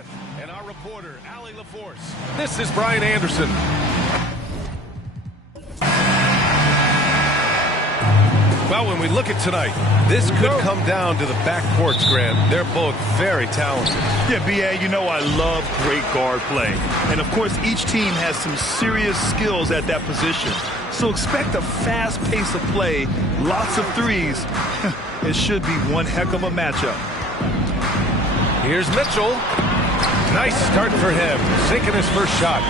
Smith and our reporter, Allie LaForce. This is Brian Anderson. Well, when we look at tonight, this could come down to the backcourts, Grant. They're both very talented. Yeah, B.A., you know I love great guard play. And, of course, each team has some serious skills at that position. So expect a fast pace of play, lots of threes. It should be one heck of a matchup. Here's Mitchell. Nice start for him, sinking his first shot.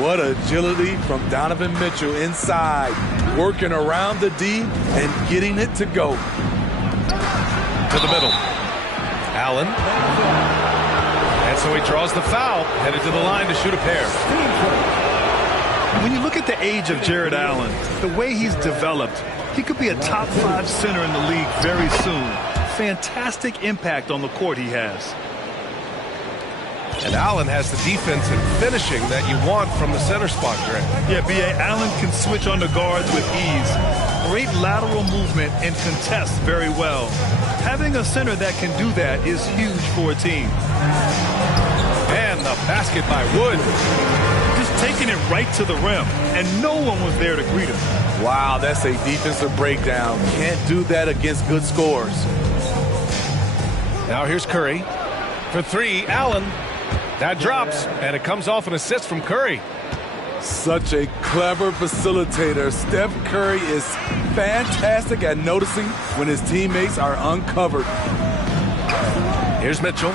What agility from Donovan Mitchell inside, working around the D and getting it to go. To the middle. Allen. And so he draws the foul, headed to the line to shoot a pair. When you look at the age of Jared Allen, the way he's developed, he could be a top 5 center in the league very soon. Fantastic impact on the court he has. And Allen has the defense and finishing that you want from the center spot, Grant. Yeah, B.A., Allen can switch on the guards with ease. Great lateral movement and contests very well. Having a center that can do that is huge for a team. And the basket by Wood. Just taking it right to the rim, and no one was there to greet him. Wow, that's a defensive breakdown. Can't do that against good scores. Now here's Curry. For 3, Allen. That drops, and it comes off an assist from Curry. Such a clever facilitator. Steph Curry is fantastic at noticing when his teammates are uncovered. Here's Mitchell.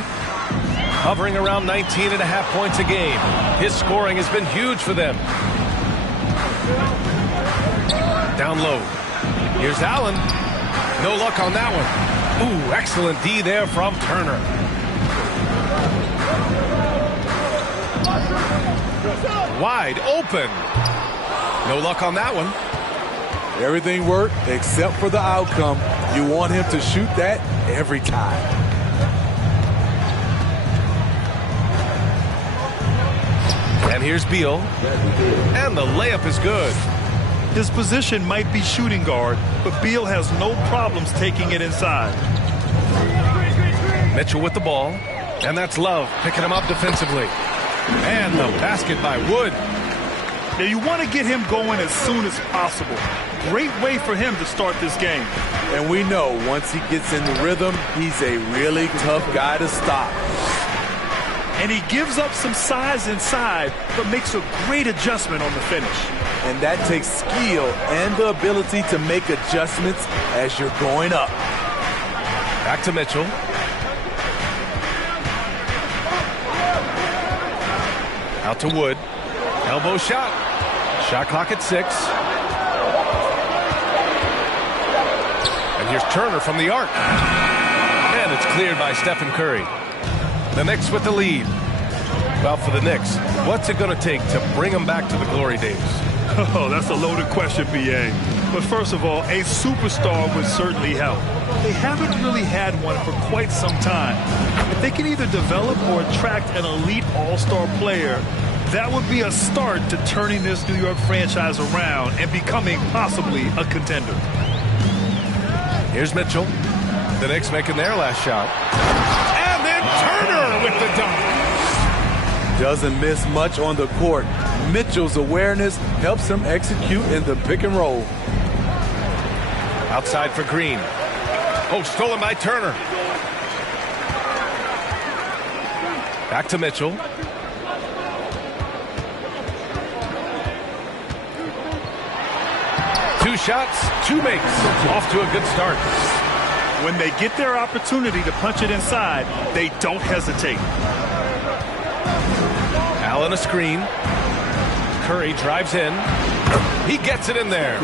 Hovering around 19.5 points a game. His scoring has been huge for them. Down low. Here's Allen. No luck on that one. Ooh, excellent D there from Turner. Wide open. No luck on that one. Everything worked except for the outcome. You want him to shoot that every time. And here's Beal. And the layup is good. His position might be shooting guard, but Beal has no problems taking it inside. Mitchell with the ball. And that's Love picking him up defensively. And the basket by Wood. Now you want to get him going as soon as possible. Great way for him to start this game. And we know once he gets in the rhythm, he's a really tough guy to stop. And he gives up some size inside, but makes a great adjustment on the finish. And that takes skill and the ability to make adjustments as you're going up. Back to Mitchell. Out to Wood. Elbow shot. Shot clock at 6. And here's Turner from the arc. And it's cleared by Stephen Curry. The Knicks with the lead. Well, for the Knicks, what's it going to take to bring them back to the glory days? Oh, that's a loaded question, B.A. But first of all, a superstar would certainly help. They haven't really had one for quite some time. If they can either develop or attract an elite all-star player, that would be a start to turning this New York franchise around and becoming possibly a contender. Here's Mitchell. The Knicks making their last shot. And then Turner with the dunk. Doesn't miss much on the court. Mitchell's awareness helps him execute in the pick and roll. Outside for Green. Oh, stolen by Turner. Back to Mitchell. Two shots, 2 makes. Off to a good start. When they get their opportunity to punch it inside, they don't hesitate. Allen a screen. Curry drives in. He gets it in there.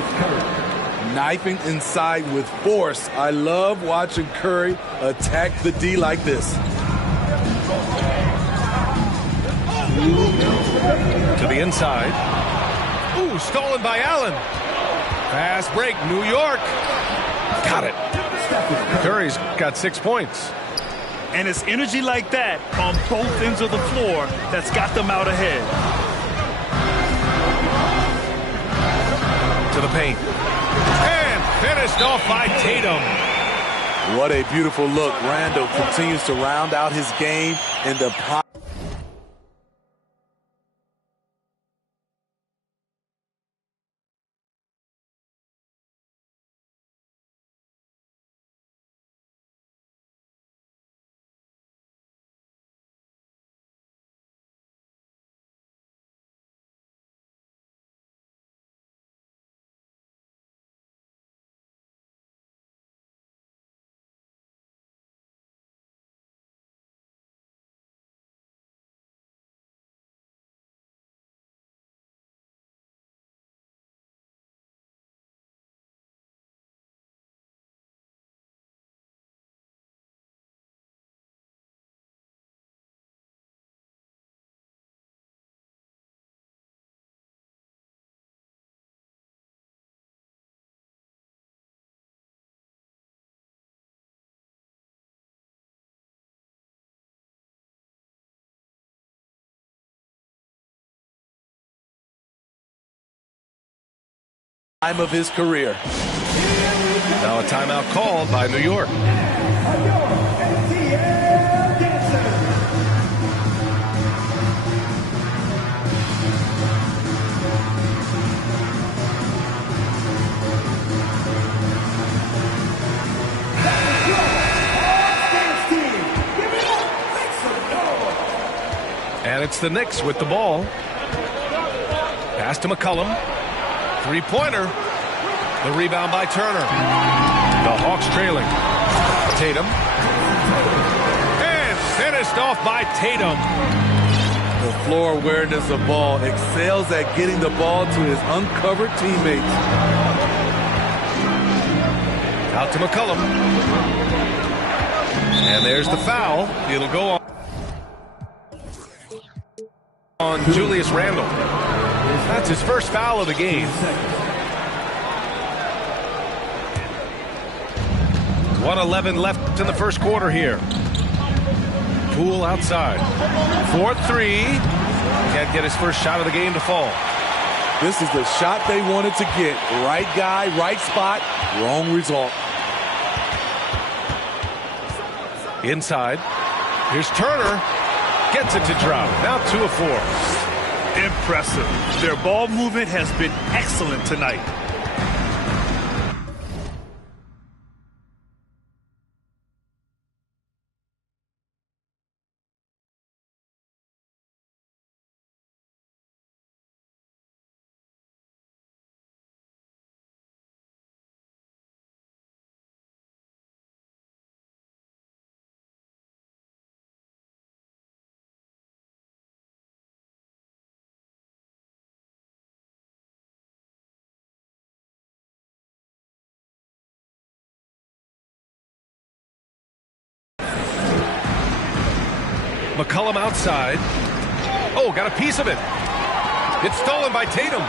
Knifing inside with force. I love watching Curry attack the D like this. To the inside. Ooh, stolen by Allen. Fast break, New York. Got it. Curry's got 6 points. And it's energy like that on both ends of the floor that's got them out ahead. To the paint. And finished off by Tatum. What a beautiful look. Randle continues to round out his game. in the prime. Time of his career. Now a timeout called by New York. And it's the Knicks with the ball. Pass to McCollum. Three-pointer. The rebound by Turner. The Hawks trailing. Tatum. And finished off by Tatum. The floor awareness of ball, excels at getting the ball to his uncovered teammates. Out to McCollum. And there's the foul. It'll go on Julius Randle. That's his first foul of the game. 1:11 left in the first quarter here. Poole outside. 4-3. Can't get his first shot of the game to fall. This is the shot they wanted to get. Right guy, right spot, wrong result. Inside. Here's Turner. Gets it to drop. Now 2 of 4. Impressive. Their ball movement has been excellent tonight. McCollum outside. Oh, got a piece of it. It's stolen by Tatum.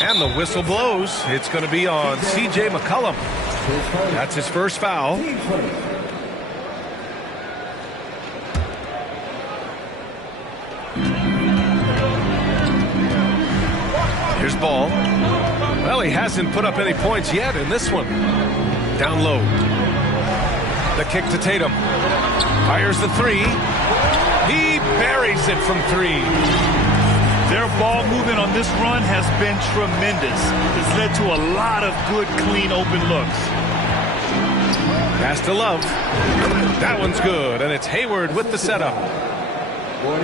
And the whistle blows. It's going to be on C.J. McCollum. That's his first foul. Here's Ball. Well, he hasn't put up any points yet in this one. Down low. The kick to Tatum. Fires the three. He buries it from 3. Their ball movement on this run has been tremendous. It's led to a lot of good, clean, open looks. Pass to Love. That one's good, and it's Hayward with the setup.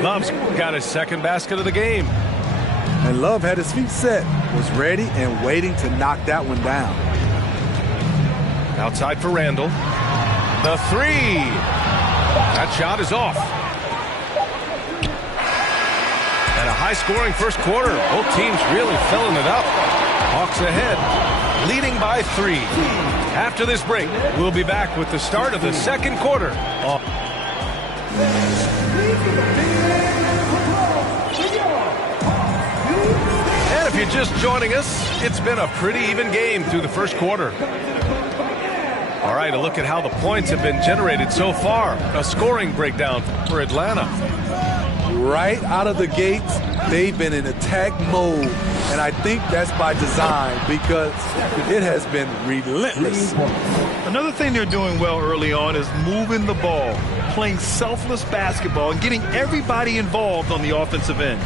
Love's got his second basket of the game. And Love had his feet set, was ready and waiting to knock that one down. Outside for Randle. The 3. That shot is off. And a high-scoring first quarter. Both teams really filling it up. Hawks ahead, leading by 3. After this break, we'll be back with the start of the second quarter. And if you're just joining us, it's been a pretty even game through the first quarter. All right, a look at how the points have been generated so far. A scoring breakdown for Atlanta. Right out of the gates, they've been in attack mode. And I think that's by design because it has been relentless. Another thing they're doing well early on is moving the ball, playing selfless basketball, and getting everybody involved on the offensive end.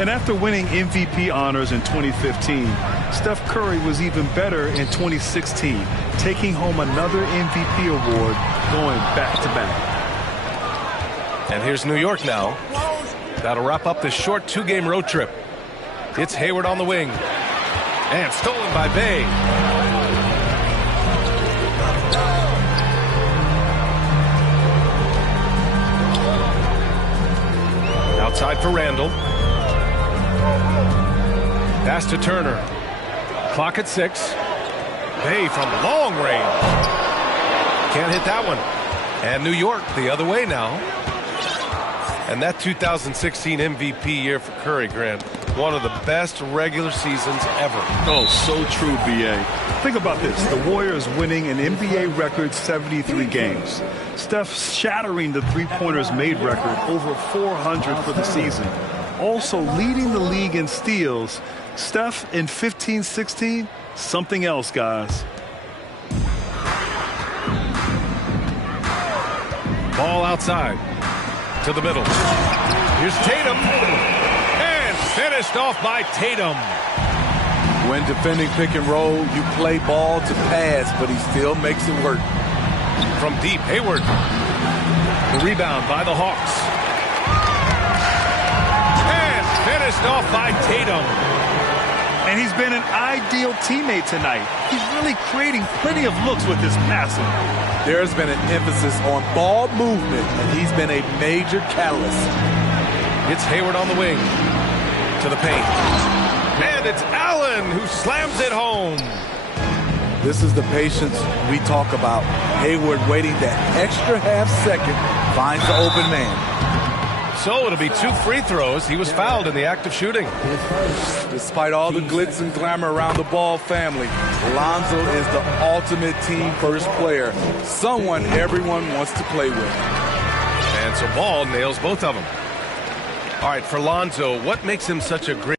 And after winning MVP honors in 2015, Steph Curry was even better in 2016, taking home another MVP award, going back-to-back. And here's New York now. That'll wrap up this short two-game road trip. It's Hayward on the wing. And stolen by Bay. Outside for Randall. Pass to Turner. Clock at 6. Bay from long range. Can't hit that one. And New York the other way now. And that 2016 MVP year for Curry, Grant, one of the best regular seasons ever. Oh, so true, B.A. Think about this. The Warriors winning an NBA record 73 games. Steph shattering the three-pointers made record, over 400 for the season. Also leading the league in steals. Steph in 15-16, something else, guys. Ball outside to the middle. Here's Tatum. And finished off by Tatum. When defending pick and roll, you play ball to pass, but he still makes it work. From deep, Hayward. The rebound by the Hawks. And finished off by Tatum. And he's been an ideal teammate tonight. He's really creating plenty of looks with his passing. There's been an emphasis on ball movement, and he's been a major catalyst. It's Hayward on the wing. To the paint. And it's Allen who slams it home. This is the patience we talk about. Hayward waiting that extra half second, finds the open man. So it'll be 2 free throws. He was fouled in the act of shooting. Despite all the glitz and glamour around the Ball family, Lonzo is the ultimate team first player, someone everyone wants to play with. And so Ball nails both of them. All right, for Lonzo, what makes him such a great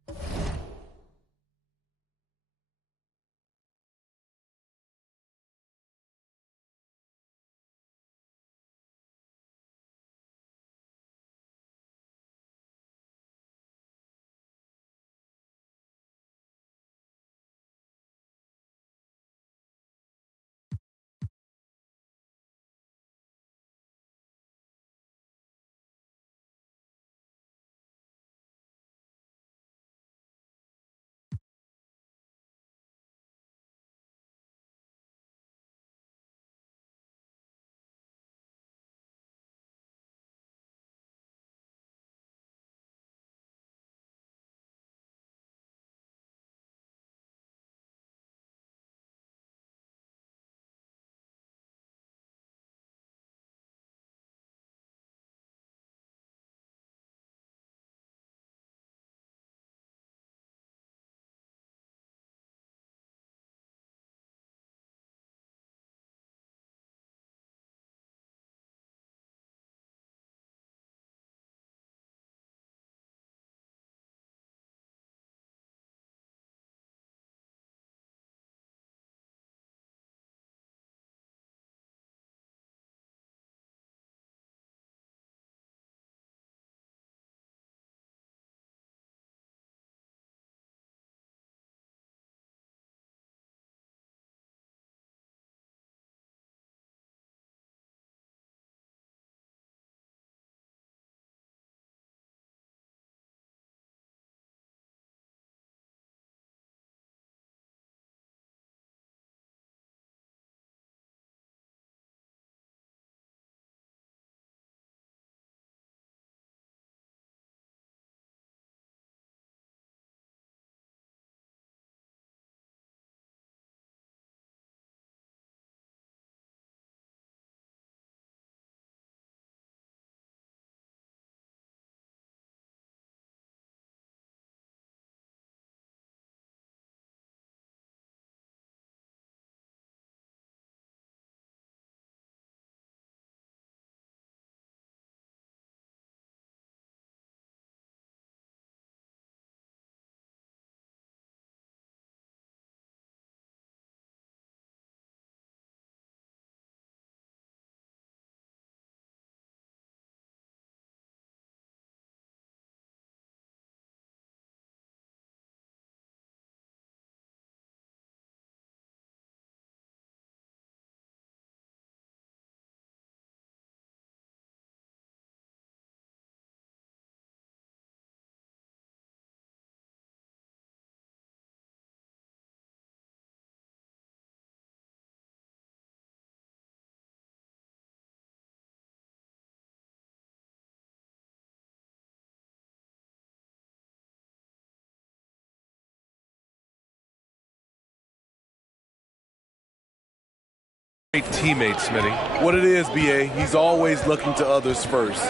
Great teammate, Smitty. What it is, B.A., he's always looking to others first.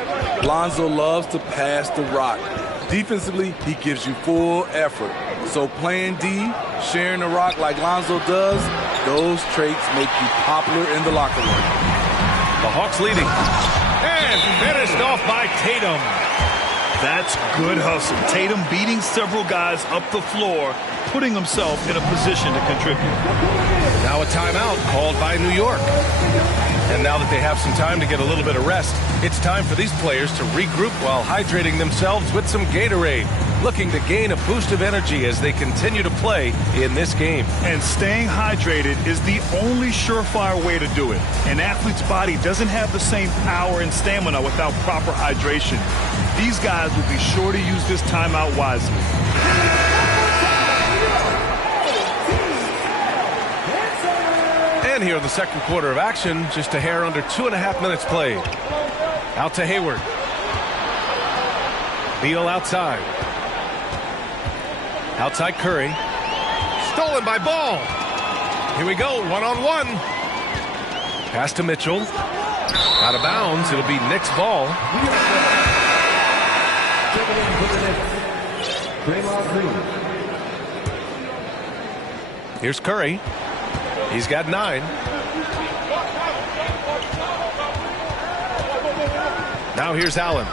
Lonzo loves to pass the rock. Defensively, he gives you full effort. So playing D, sharing the rock like Lonzo does, those traits make you popular in the locker room. The Hawks leading. And finished off by Tatum. That's good hustle. Tatum beating several guys up the floor, putting himself in a position to contribute. Now a timeout called by New York. And now that they have some time to get a little bit of rest, it's time for these players to regroup while hydrating themselves with some Gatorade, looking to gain a boost of energy as they continue to play in this game. And staying hydrated is the only surefire way to do it. An athlete's body doesn't have the same power and stamina without proper hydration. These guys will be sure to use this timeout wisely. And here in the second quarter of action, just a hair under 2.5 minutes played. Out to Hayward. Beal outside. Outside Curry. Stolen by Ball. Here we go, one-on-one. Pass to Mitchell. Out of bounds, it'll be Knicks ball. Here's Curry. He's got 9. Now here's Allen.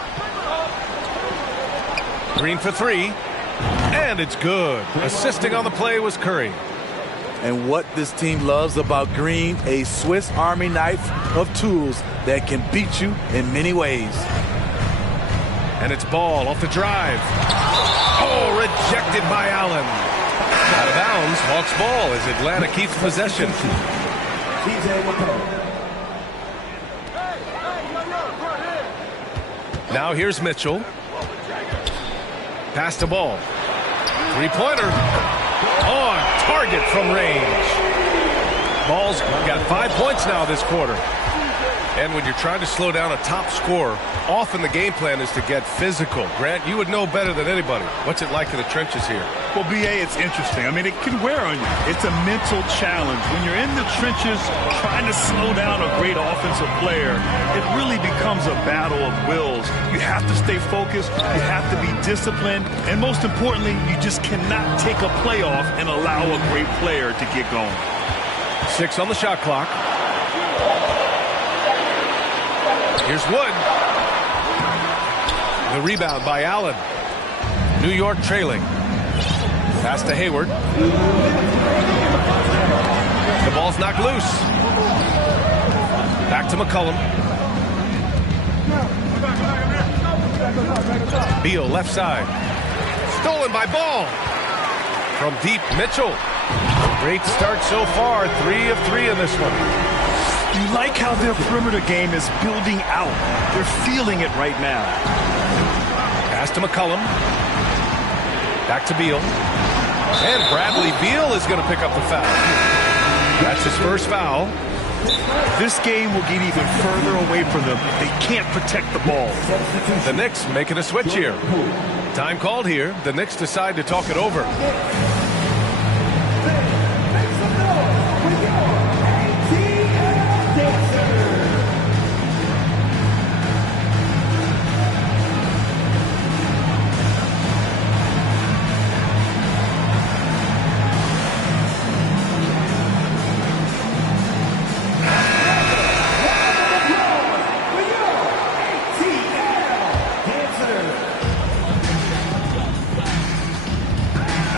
Green for 3. And it's good. Assisting on the play was Curry. And what this team loves about Green, a Swiss Army knife of tools that can beat you in many ways. And it's Ball off the drive. Oh, rejected by Allen. Out of bounds, Hawks ball as Atlanta keeps possession. Now here's Mitchell. Pass to Ball. Three-pointer. On target from range. Ball's got 5 points now this quarter. And when you're trying to slow down a top scorer, often the game plan is to get physical. Grant, you would know better than anybody. What's it like in the trenches here? Well, B.A., it's interesting. I mean, it can wear on you. It's a mental challenge. When you're in the trenches trying to slow down a great offensive player, it really becomes a battle of wills. You have to stay focused. You have to be disciplined. And most importantly, you just cannot take a play off and allow a great player to get going. 6 on the shot clock. Here's Wood. The rebound by Allen. New York trailing. Pass to Hayward. The ball's knocked loose. Back to McCollum. Beal left side. Stolen by Ball. From deep, Mitchell. Great start so far. 3 of 3 in this one. You like how their perimeter game is building out. They're feeling it right now. Pass to McCollum. Back to Beal. And Bradley Beal is going to pick up the foul. That's his first foul. This game will get even further away from them if they can't protect the ball. The Knicks making a switch here. Time called here. The Knicks decide to talk it over.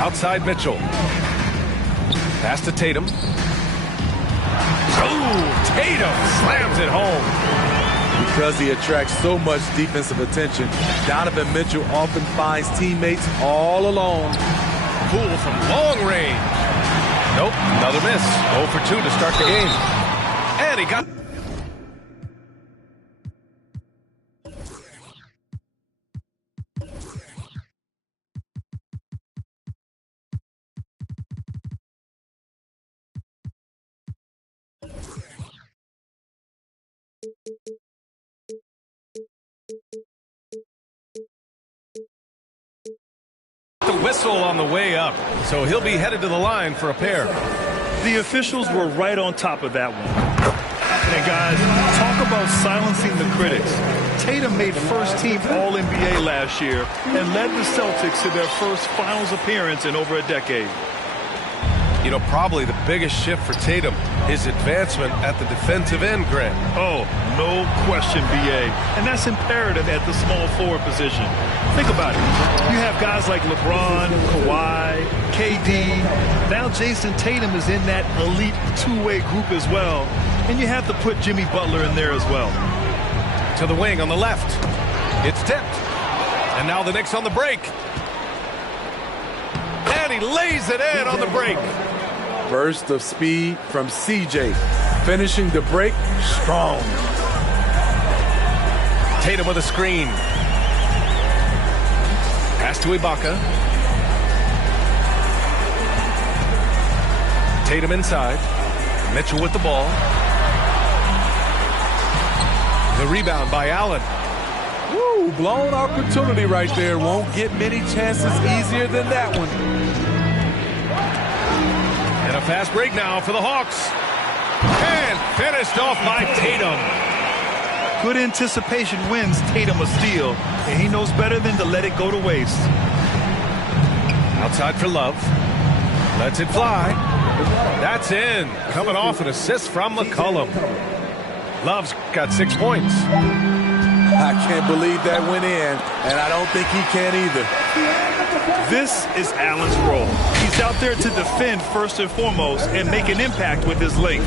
Outside Mitchell. Pass to Tatum. Oh, Tatum slams it home. Because he attracts so much defensive attention, Donovan Mitchell often finds teammates all alone. Poole from long range. Nope, another miss. 0 for 2 to start the game. And he got... the whistle on the way up, so he'll be headed to the line for a pair. The officials were right on top of that one. And guys, talk about silencing the critics. Tatum made first-team All-NBA last year and led the Celtics to their first finals appearance in over a decade. You know, probably the biggest shift for Tatum, his advancement at the defensive end, Grant. Oh, no question, B.A. And that's imperative at the small forward position. Think about it. You have guys like LeBron, Kawhi, KD. Now Jason Tatum is in that elite two-way group as well. And you have to put Jimmy Butler in there as well. To the wing on the left. It's tipped. And now the Knicks on the break. And he lays it in on the break. Burst of speed from CJ. Finishing the break strong. Tatum with a screen. Pass to Ibaka. Tatum inside. Mitchell with the ball. The rebound by Allen. Woo, blown opportunity right there. Won't get many chances easier than that one. And a fast break now for the Hawks. And finished off by Tatum. Good anticipation wins Tatum a steal, and he knows better than to let it go to waste. Outside for Love. Lets it fly. That's in. Coming off an assist from McCollum. Love's got 6 points. I can't believe that went in, and I don't think he can either. This is Allen's role. He's out there to defend first and foremost and make an impact with his length.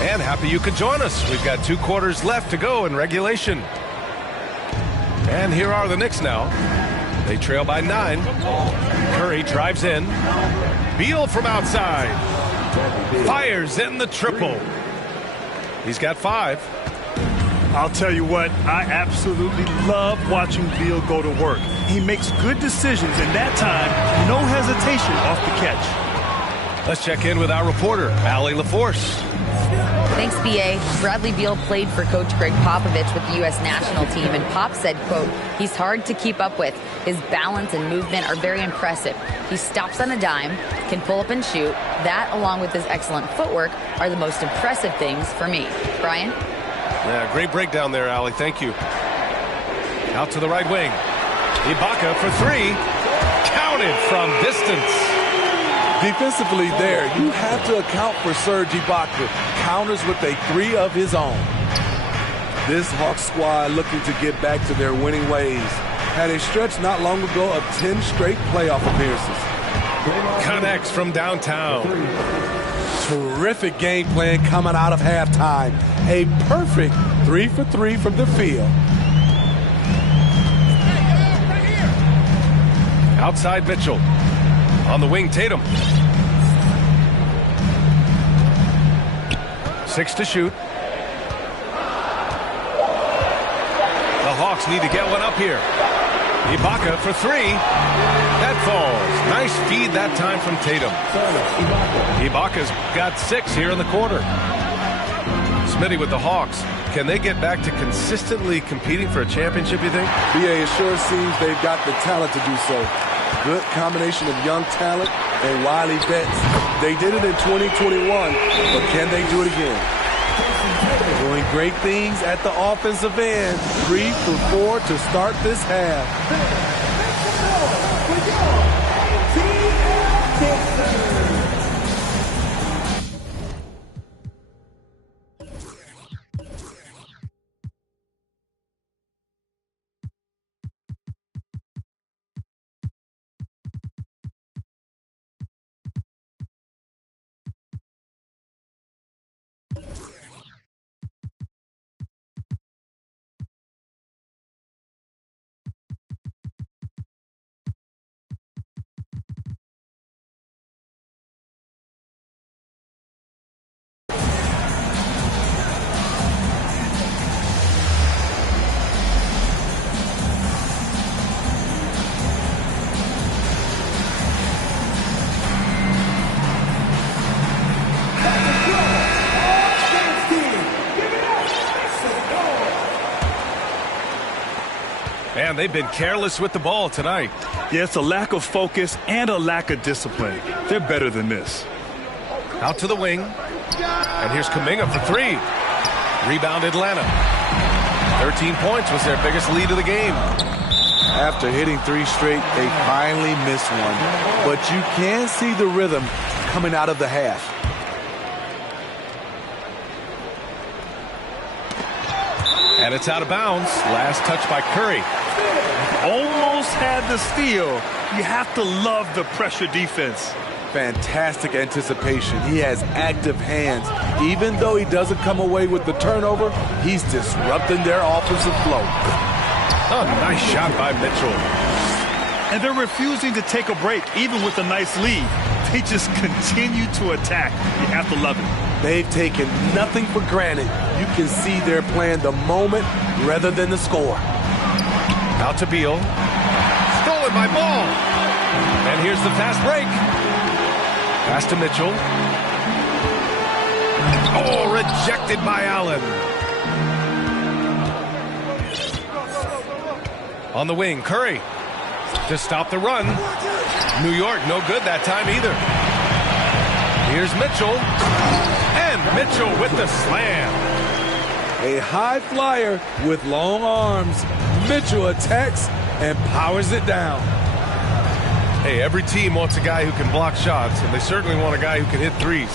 And happy you could join us. We've got 2 quarters left to go in regulation. And here are the Knicks now. They trail by 9. Curry drives in. Beal from outside. Fires in the triple. He's got 5. I'll tell you what, I absolutely love watching Beal go to work. He makes good decisions, and that time, no hesitation off the catch. Let's check in with our reporter, Allie LaForce. Thanks, B.A. Bradley Beal played for Coach Greg Popovich with the U.S. national team, and Pop said, quote, he's hard to keep up with. His balance and movement are very impressive. He stops on a dime, can pull up and shoot. That, along with his excellent footwork, are the most impressive things for me. Brian? Yeah, great breakdown there, Allie. Thank you. Out to the right wing. Ibaka for 3. Counted from distance. Defensively there, you have to account for Serge Ibaka. Counters with a 3 of his own. This Hawks squad looking to get back to their winning ways. Had a stretch not long ago of 10 straight playoff appearances. Connects from downtown. Terrific game plan coming out of halftime. A perfect 3 for 3 from the field. Outside Mitchell. On the wing, Tatum. 6 to shoot. The Hawks need to get one up here. Ibaka for 3. That falls. Nice feed that time from Tatum. Ibaka's got 6 here in the quarter. Smitty with the Hawks. Can they get back to consistently competing for a championship, you think? BA, it sure seems they've got the talent to do so. Good combination of young talent and wily vets. They did it in 2021, but can they do it again? Doing great things at the offensive end. 3 for 4 to start this half. Man, they've been careless with the ball tonight. Yeah, it's a lack of focus and a lack of discipline. They're better than this. Out to the wing. And here's Kuminga for three. Rebound Atlanta. 13 points was their biggest lead of the game. After hitting 3 straight, they finally missed one. But you can see the rhythm coming out of the half. And it's out of bounds. Last touch by Curry. Almost had the steal. You have to love the pressure defense. Fantastic anticipation. He has active hands. Even though he doesn't come away with the turnover, he's disrupting their offensive flow. Oh, nice shot by Mitchell. And they're refusing to take a break, even with a nice lead. They just continue to attack. You have to love it. They've taken nothing for granted. You can see they're playing the moment rather than the score. Out to Beal. Stolen by Ball. And here's the fast break. Pass to Mitchell. Oh, rejected by Allen. On the wing, Curry to stop the run. New York, no good that time either. Here's Mitchell. And Mitchell with the slam. A high flyer with long arms. Mitchell attacks and powers it down. Hey, every team wants a guy who can block shots, and they certainly want a guy who can hit threes.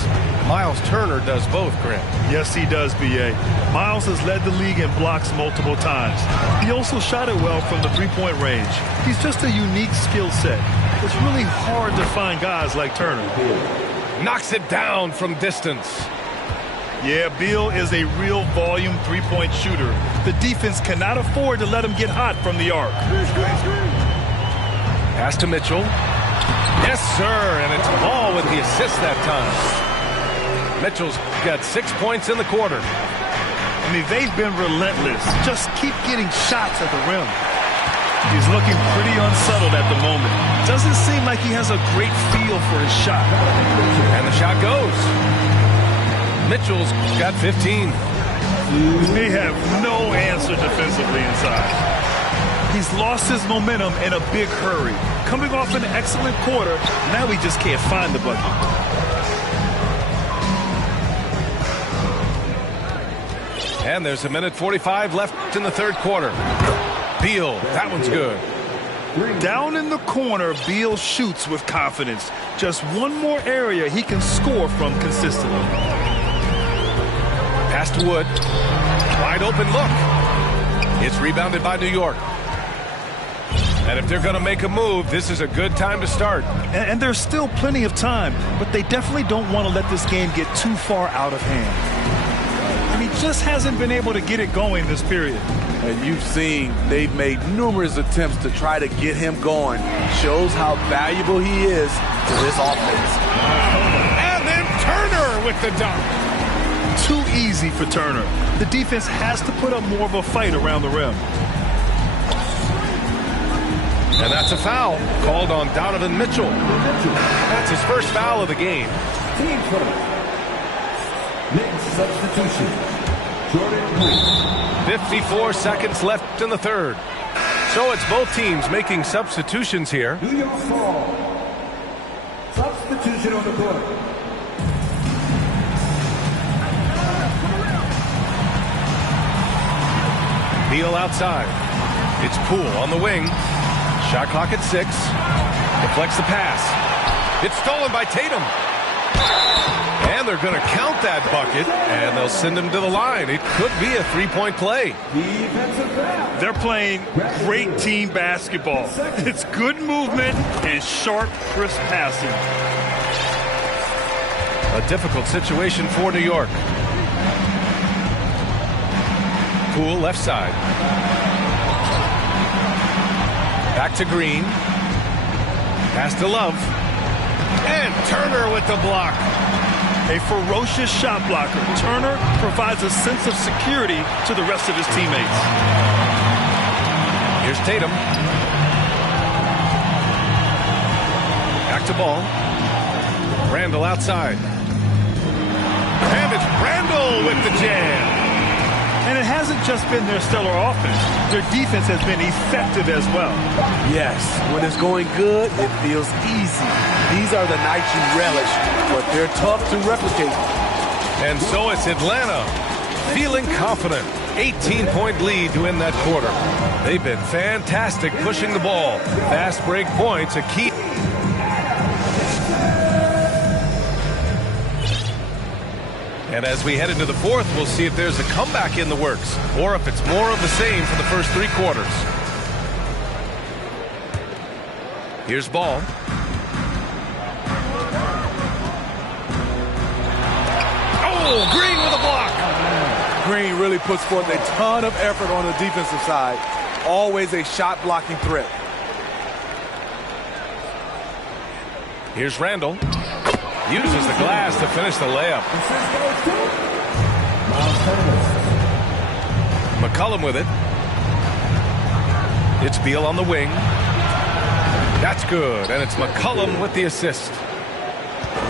Miles Turner does both, Grant. Yes, he does, B.A. Miles has led the league in blocks multiple times. He also shot it well from the three-point range. He's just a unique skill set. It's really hard to find guys like Turner. Knocks it down from distance. Yeah, Beal is a real volume three-point shooter. The defense cannot afford to let him get hot from the arc. Pass to Mitchell. Yes, sir, and it's Ball with the assist that time. Mitchell's got 6 points in the quarter. I mean, they've been relentless. Just keep getting shots at the rim. He's looking pretty unsettled at the moment. Doesn't seem like he has a great feel for his shot. And the shot goes. Mitchell's got 15. They have no answer defensively inside. He's lost his momentum in a big hurry. Coming off an excellent quarter, now he just can't find the bucket. And there's 1:45 left in the third quarter. Beal, that one's good. Down in the corner, Beal shoots with confidence. Just one more area he can score from consistently. Pass to Wood. Wide open look. It's rebounded by New York. And if they're going to make a move, this is a good time to start. And there's still plenty of time, but they definitely don't want to let this game get too far out of hand. And he just hasn't been able to get it going this period. And you've seen they've made numerous attempts to try to get him going. Shows how valuable he is to this offense. And then Turner with the dunk. Too easy for Turner. The defense has to put up more of a fight around the rim. And that's a foul called on Donovan Mitchell. That's his first foul of the game. Team foul. Next substitution, Jordan Poole. 54 seconds left in the third. So it's both teams making substitutions here. New York Fall. Substitution on the court. Beal outside. It's Poole on the wing. Shot clock at 6. Deflects the pass. It's stolen by Tatum. And they're going to count that bucket, and they'll send him to the line. It could be a three-point play. They're playing great team basketball. It's good movement and sharp, crisp passing. A difficult situation for New York. Poole left side. Back to Green. Pass to Love. And Turner with the block. A ferocious shot blocker. Turner provides a sense of security to the rest of his teammates. Here's Tatum. Back to Ball. Randall outside. And it's Randall with the jam. And it hasn't just been their stellar offense. Their defense has been effective as well. Yes, when it's going good, it feels easy. These are the nights you relish, but they're tough to replicate. And so it's Atlanta feeling confident. 18-point lead to end that quarter. They've been fantastic pushing the ball. Fast break points, a key. And as we head into the fourth, we'll see if there's a comeback in the works or if it's more of the same for the first three quarters. Here's Ball. Oh, Green with a block. Green really puts forth a ton of effort on the defensive side. Always a shot blocking threat. Here's Randall. Uses the glass to finish the layup. McCollum with it. It's Beal on the wing. That's good, and it's McCollum with the assist.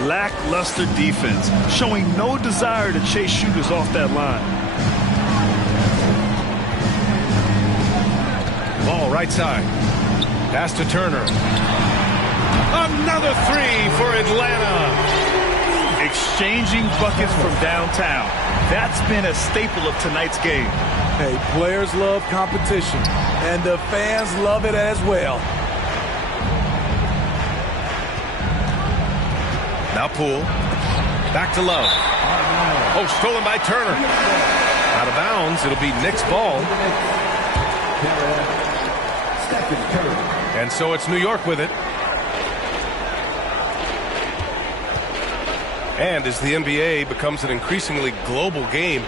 Lackluster defense, showing no desire to chase shooters off that line. Ball right side. Pass to Turner. Another three for Atlanta. Exchanging buckets from downtown. That's been a staple of tonight's game. Hey, players love competition, and the fans love it as well. Now Poole. Back to Love. Oh, stolen by Turner. Out of bounds. It'll be Knicks ball. And so it's New York with it. And as the NBA becomes an increasingly global game,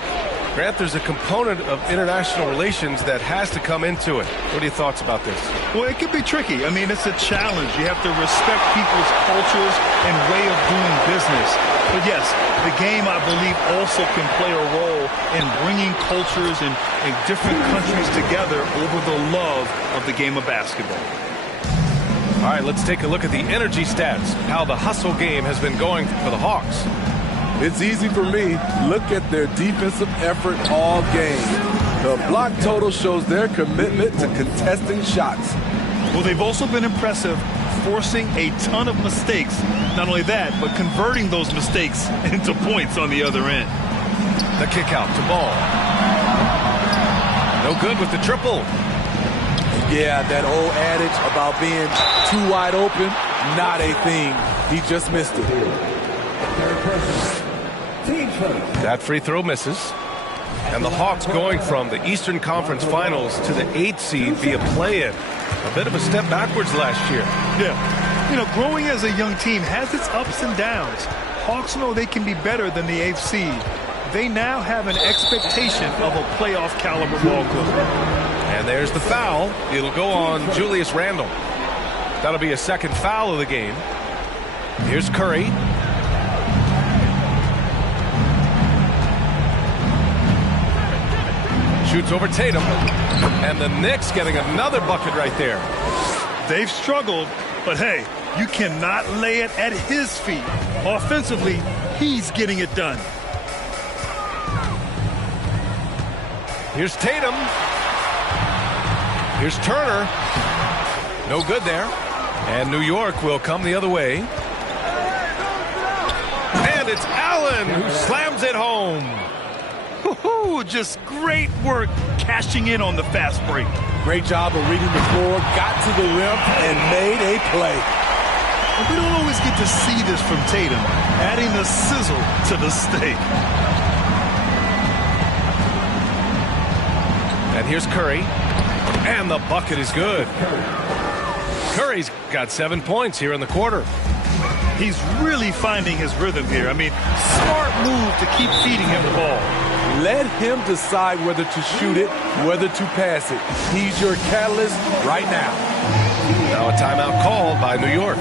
Grant, there's a component of international relations that has to come into it. What are your thoughts about this? Well, it can be tricky. I mean, it's a challenge. You have to respect people's cultures and way of doing business. But yes, the game, I believe, also can play a role in bringing cultures and different countries together over the love of the game of basketball. All right, let's take a look at the energy stats, how the hustle game has been going for the Hawks. It's easy for me. Look at their defensive effort all game. The block total shows their commitment to contesting shots. Well, they've also been impressive, forcing a ton of mistakes. Not only that, but converting those mistakes into points on the other end. The kick out to Ball. No good with the triple. Yeah, that old adage about being too wide open, not a thing. He just missed it. That free throw misses. And the Hawks going from the Eastern Conference Finals to the 8th seed via play-in. A bit of a step backwards last year. Yeah. You know, growing as a young team has its ups and downs. Hawks know they can be better than the 8th seed. They now have an expectation of a playoff caliber ball club. And there's the foul. It'll go on Julius Randle. That'll be a second foul of the game. Here's Curry. Shoots over Tatum. And the Knicks getting another bucket right there. They've struggled, but hey, you cannot lay it at his feet. Offensively, he's getting it done. Here's Tatum. Here's Turner. No good there. And New York will come the other way. And it's Allen who slams it home. Woo-hoo, just great work cashing in on the fast break. Great job of reading the floor, got to the rim, and made a play. And we don't always get to see this from Tatum, adding the sizzle to the steak. And here's Curry. And the bucket is good. Curry's got 7 points here in the quarter. He's really finding his rhythm here. I mean, smart move to keep feeding him the ball. Let him decide whether to shoot it, whether to pass it. He's your catalyst right now. Now a timeout called by New York.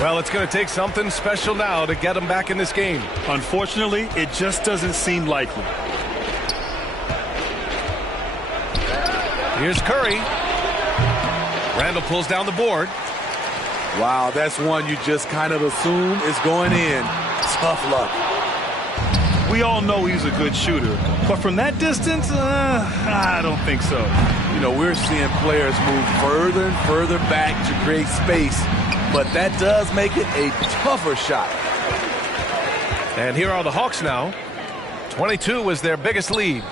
Well, it's going to take something special now to get them back in this game. Unfortunately, it just doesn't seem likely. Here's Curry. Randall pulls down the board. Wow, that's one you just kind of assume is going in. Tough luck. We all know he's a good shooter. But from that distance, I don't think so. You know, we're seeing players move further and further back to create space, but that does make it a tougher shot. And here are the Hawks now. 22 was their biggest lead.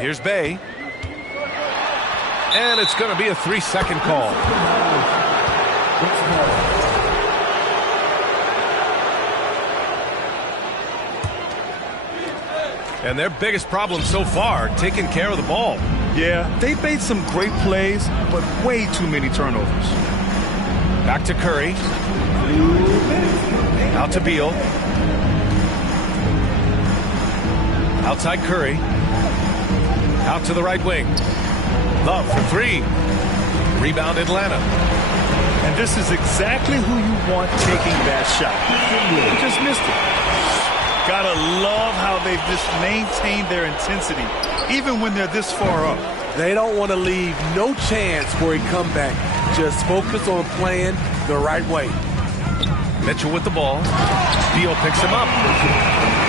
Here's Bey. And it's going to be a 3-second call. And their biggest problem so far, taking care of the ball. Yeah, they've made some great plays, but way too many turnovers. Back to Curry. Out to Beal. Outside Curry. Out to the right wing. Love for three. Rebound Atlanta. And this is exactly who you want taking that shot. He just missed it. Gotta love how they've just maintained their intensity, even when they're this far up. They don't want to leave no chance for a comeback. Just focus on playing the right way. Mitchell with the ball. Beal picks him up.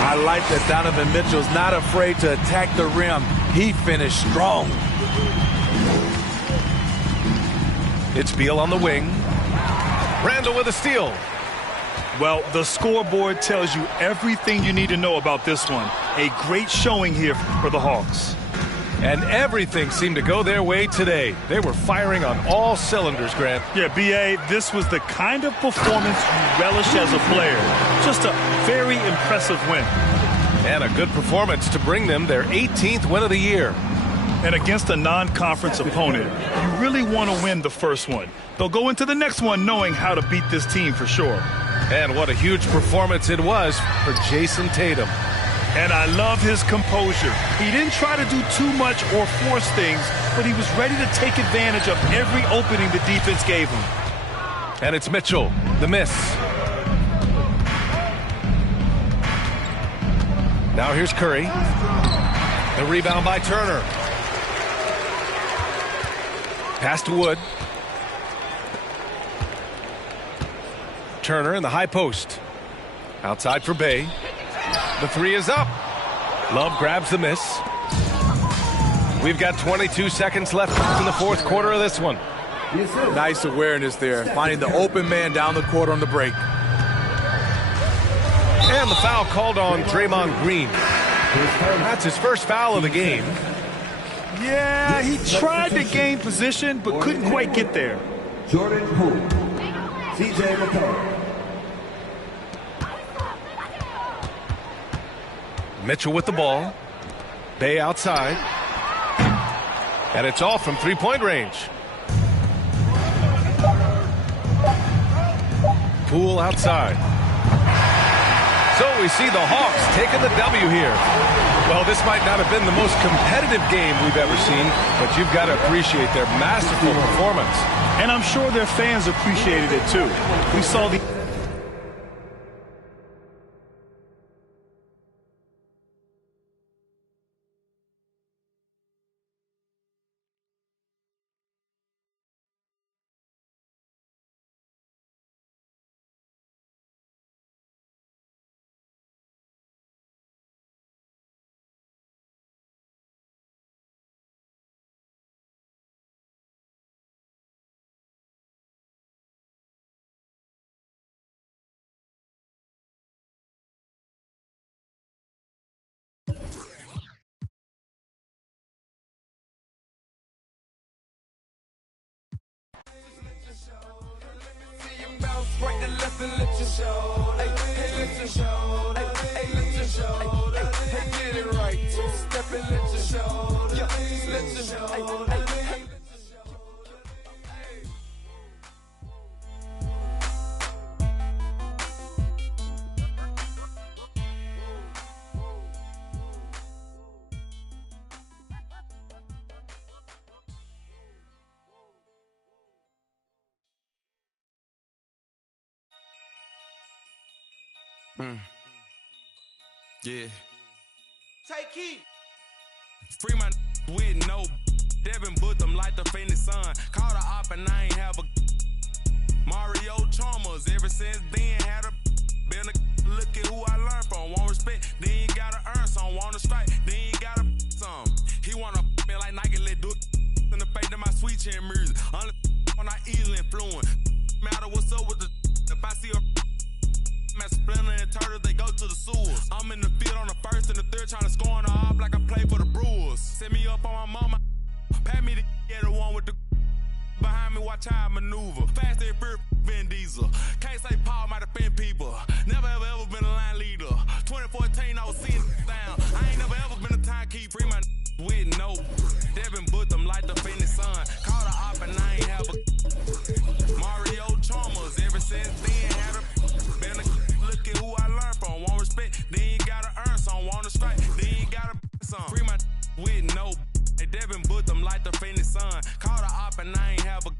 I like that Donovan Mitchell's not afraid to attack the rim. He finished strong. It's Beal on the wing. Randall with a steal. Well, the scoreboard tells you everything you need to know about this one. A great showing here for the Hawks. And everything seemed to go their way today. They were firing on all cylinders, Grant. Yeah, B.A., this was the kind of performance you relish as a player. Just a very impressive win. And a good performance to bring them their 18th win of the year. And against a non-conference opponent, you really want to win the first one. They'll go into the next one knowing how to beat this team for sure. And what a huge performance it was for Jayson Tatum. And I love his composure. He didn't try to do too much or force things, but he was ready to take advantage of every opening the defense gave him. And it's Mitchell, the miss. Now here's Curry. The rebound by Turner. Pass to Wood. Turner in the high post. Outside for Bey. The three is up. Love grabs the miss. We've got 22 seconds left in the fourth quarter of this one. Nice awareness there, finding the open man down the court on the break. And the foul called on Draymond Green. That's his first foul of the game. Yeah, he tried to gain position, but couldn't quite get there. Jordan Poole. C.J. McCollum. Mitchell with the ball. Bey outside. And it's off from three-point range. Poole outside. So we see the Hawks taking the W here. Well, this might not have been the most competitive game we've ever seen, but you've got to appreciate their masterful performance. And I'm sure their fans appreciated it too. We saw the... Right to left and let your show. Hey, let your show. Hey, let your show. Hey, get it right. Two-step and let your show. Yeah, let your show. Hey, let your Yeah. Take heat. Free my with no Devin booked them like the Phoenix Sun. Called her op and I ain't have a Mario Chalmers. Ever since then had a Been a look at who I learned from. Won't respect, then you gotta earn some. Want to strike, then you gotta some. He wanna me like Nike, let do it in the face of my sweet chin music. Only when I easily influence. Matter what's up with the if I see a man Splinter and Turtle, they go to the sewers. I'm in the field on the first and the third, trying to score on the op like I play for the Brewers. Set me up on my mama, pat me the one with the behind me, watch how I maneuver. Fast and fear, Vin Diesel. Can't say Paul might offend people. Never ever been a line leader. 2014, I was seeing down. I ain't never ever been a timekeeper. Free my with no Devin Boot them like the Phoenix Sun. Call the op and I ain't have a Mario Chalmers. Ever since then, had a been a look at who I learned from. Won't respect, then you gotta earn some. Want to strike, then you gotta some. Free my with no Devin Boot them like the Phoenix Sun. Call the op and I ain't have a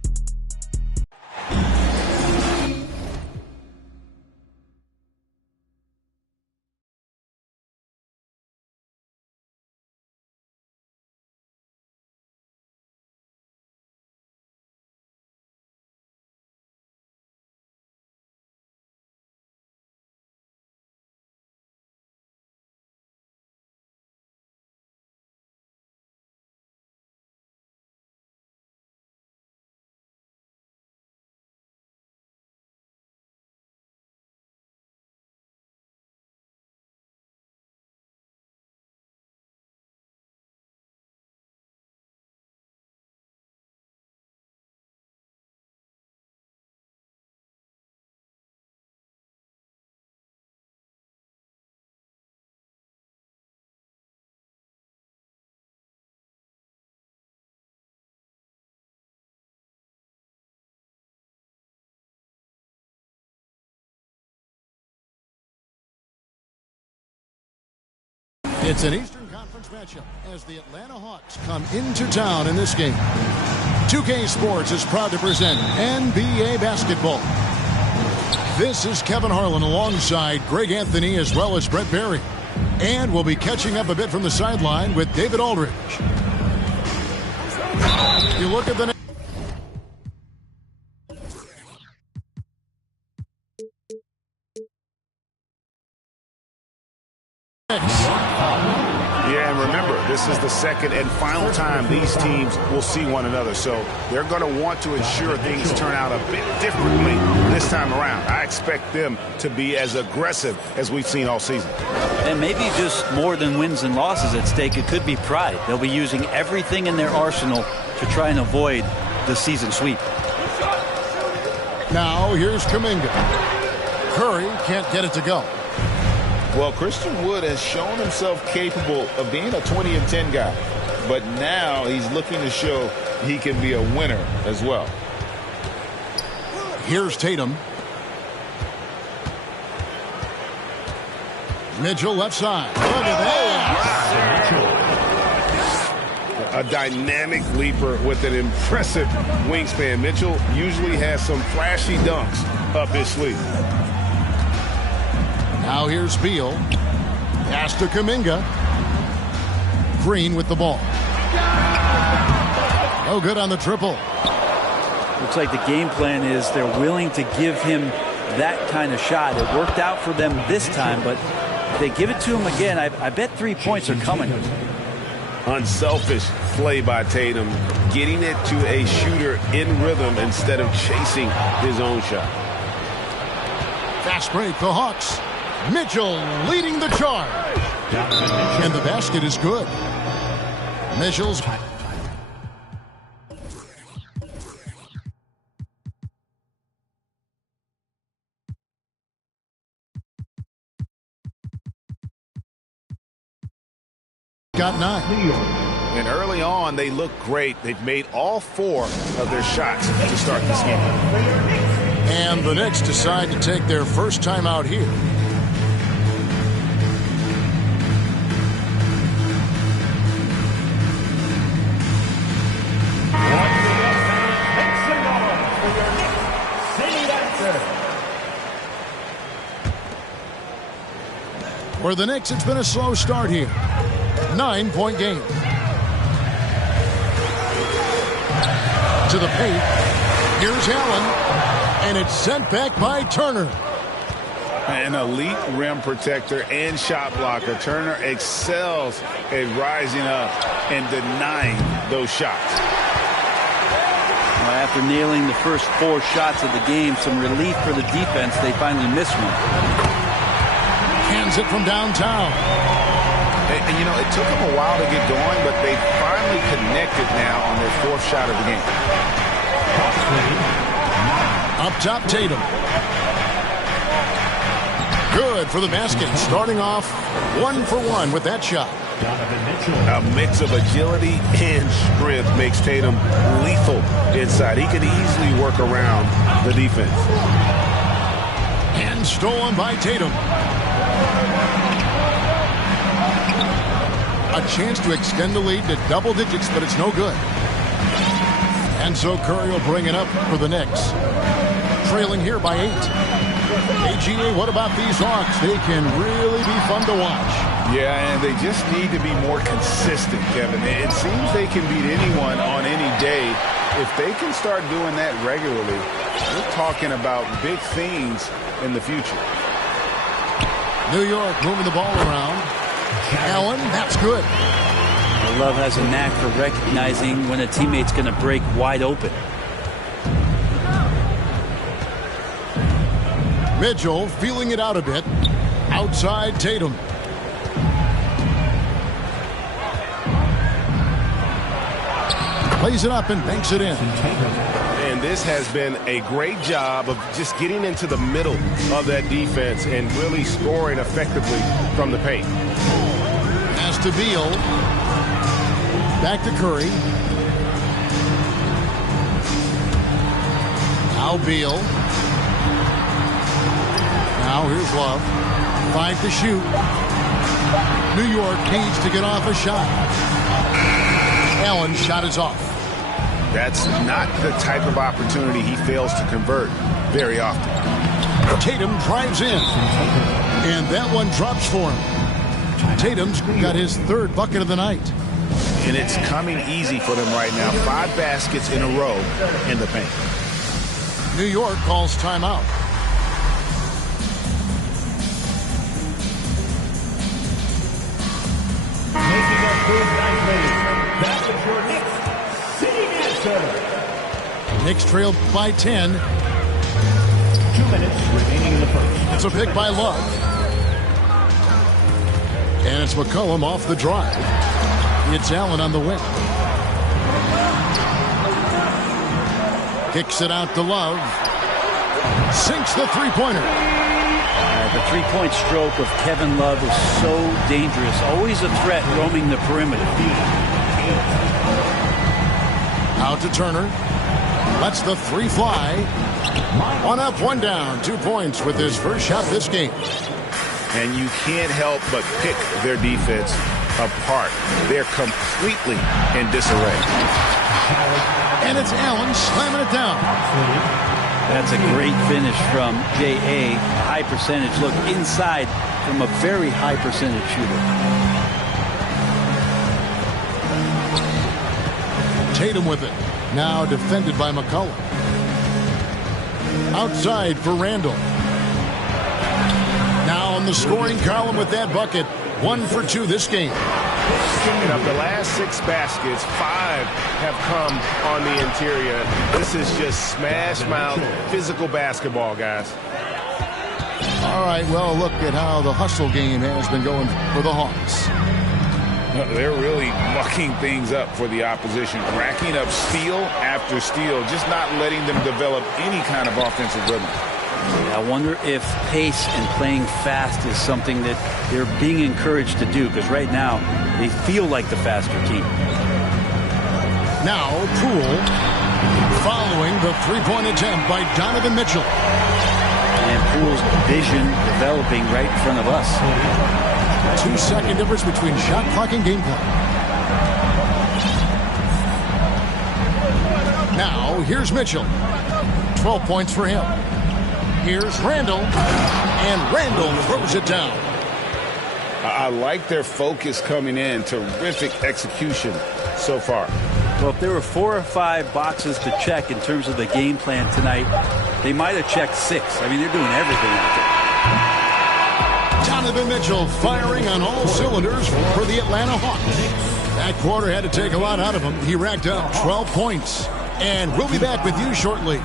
It's an Eastern Conference matchup as the Atlanta Hawks come into town in this game. 2K Sports is proud to present NBA basketball. This is Kevin Harlan alongside Greg Anthony as well as Brett Berry. And we'll be catching up a bit from the sideline with David Aldridge. You look at the Yeah, and remember, this is the second and final time these teams will see one another. So they're going to want to ensure things turn out a bit differently this time around. I expect them to be as aggressive as we've seen all season. And maybe just more than wins and losses at stake. It could be pride. They'll be using everything in their arsenal to try and avoid the season sweep. Now here's Kuminga. Curry can't get it to go. Well, Christian Wood has shown himself capable of being a 20-10 guy, but now he's looking to show he can be a winner as well. Here's Tatum. Mitchell left side. Look at that. A dynamic leaper with an impressive wingspan. Mitchell usually has some flashy dunks up his sleeve. Now here's Beal. Pass to Kuminga. Green with the ball. No good on the triple. Looks like the game plan is they're willing to give him that kind of shot. It worked out for them this time, but if they give it to him again, I bet 3 points are coming. Unselfish play by Tatum, getting it to a shooter in rhythm instead of chasing his own shot. Fast break, the Hawks. Mitchell leading the charge. And the basket is good. Mitchell's got 9. And early on, they look great. They've made all 4 of their shots to start this game. And the Knicks decide to take their first time out here. For the Knicks, it's been a slow start here. 9-point game. To the paint. Here's Allen. And it's sent back by Turner. An elite rim protector and shot blocker. Turner excels at rising up and denying those shots. Well, after nailing the first 4 shots of the game, some relief for the defense. They finally missed one. Hands it from downtown. And you know, it took them a while to get going, but they finally connected now on their 4th shot of the game. Up top, Tatum. Good for the basket. Starting off 1 for 1 with that shot. A mix of agility and strength makes Tatum lethal inside. He could easily work around the defense. And stolen by Tatum. A chance to extend the lead to double digits, but it's no good. And so Curry will bring it up for the Knicks. Trailing here by 8. AGA, what about these Hawks? They can really be fun to watch. Yeah, and they just need to be more consistent, Kevin. It seems they can beat anyone on any day. If they can start doing that regularly, we're talking about big things in the future. New York moving the ball around. Allen, that's good. Love has a knack for recognizing when a teammate's going to break wide open. Mitchell feeling it out a bit. Outside Tatum. Plays it up and banks it in. And this has been a great job of just getting into the middle of that defense and really scoring effectively from the paint. Pass to Beal. Back to Curry. Now Beal. Now here's Love. 5 to shoot. New York needs to get off a shot. Allen's shot is off. That's not the type of opportunity he fails to convert very often. Tatum drives in. And that one drops for him. Tatum's got his 3rd bucket of the night. And it's coming easy for them right now. 5 baskets in a row in the paint. New York calls timeout. Making up those 9 minutes. That's it for Knicks. Sitting answer. Knicks trailed by 10. 2 minutes remaining in the first. It's a pick by Love. And it's McCollum off the drive. It's Allen on the wing. Kicks it out to Love. Sinks the three-pointer. The three-point stroke of Kevin Love is so dangerous. Always a threat roaming the perimeter. Out to Turner. Lets the 3 fly. 1 up, 1 down. 2 points with his first shot this game. And you can't help but pick their defense apart. They're completely in disarray. And it's Allen slamming it down. That's a great finish from J.A. High percentage look inside from a very high percentage shooter. Tatum with it. Now defended by McCollum. Outside for Randall. Now on the scoring column with that bucket. 1 for 2 this game. And of the last 6 baskets, 5 have come on the interior. This is just smash mouth physical basketball, guys. All right, well, look at how the hustle game has been going for the Hawks. They're really mucking things up for the opposition, racking up steal after steal, just not letting them develop any kind of offensive rhythm. I wonder if pace and playing fast is something that they're being encouraged to do, because right now they feel like the faster team. Now Poole following the three-point attempt by Donovan Mitchell. And Poole's vision developing right in front of us. 2-second difference between shot clock and game clock. Now here's Mitchell. 12 points for him. Here's Randall, and Randall throws it down. I like their focus coming in. Terrific execution so far. Well, if there were 4 or 5 boxes to check in terms of the game plan tonight, they might have checked 6. I mean, they're doing everything out there. Donovan Mitchell firing on all cylinders for the Atlanta Hawks. That quarter had to take a lot out of him. He racked up 12 points. And we'll be back with you shortly.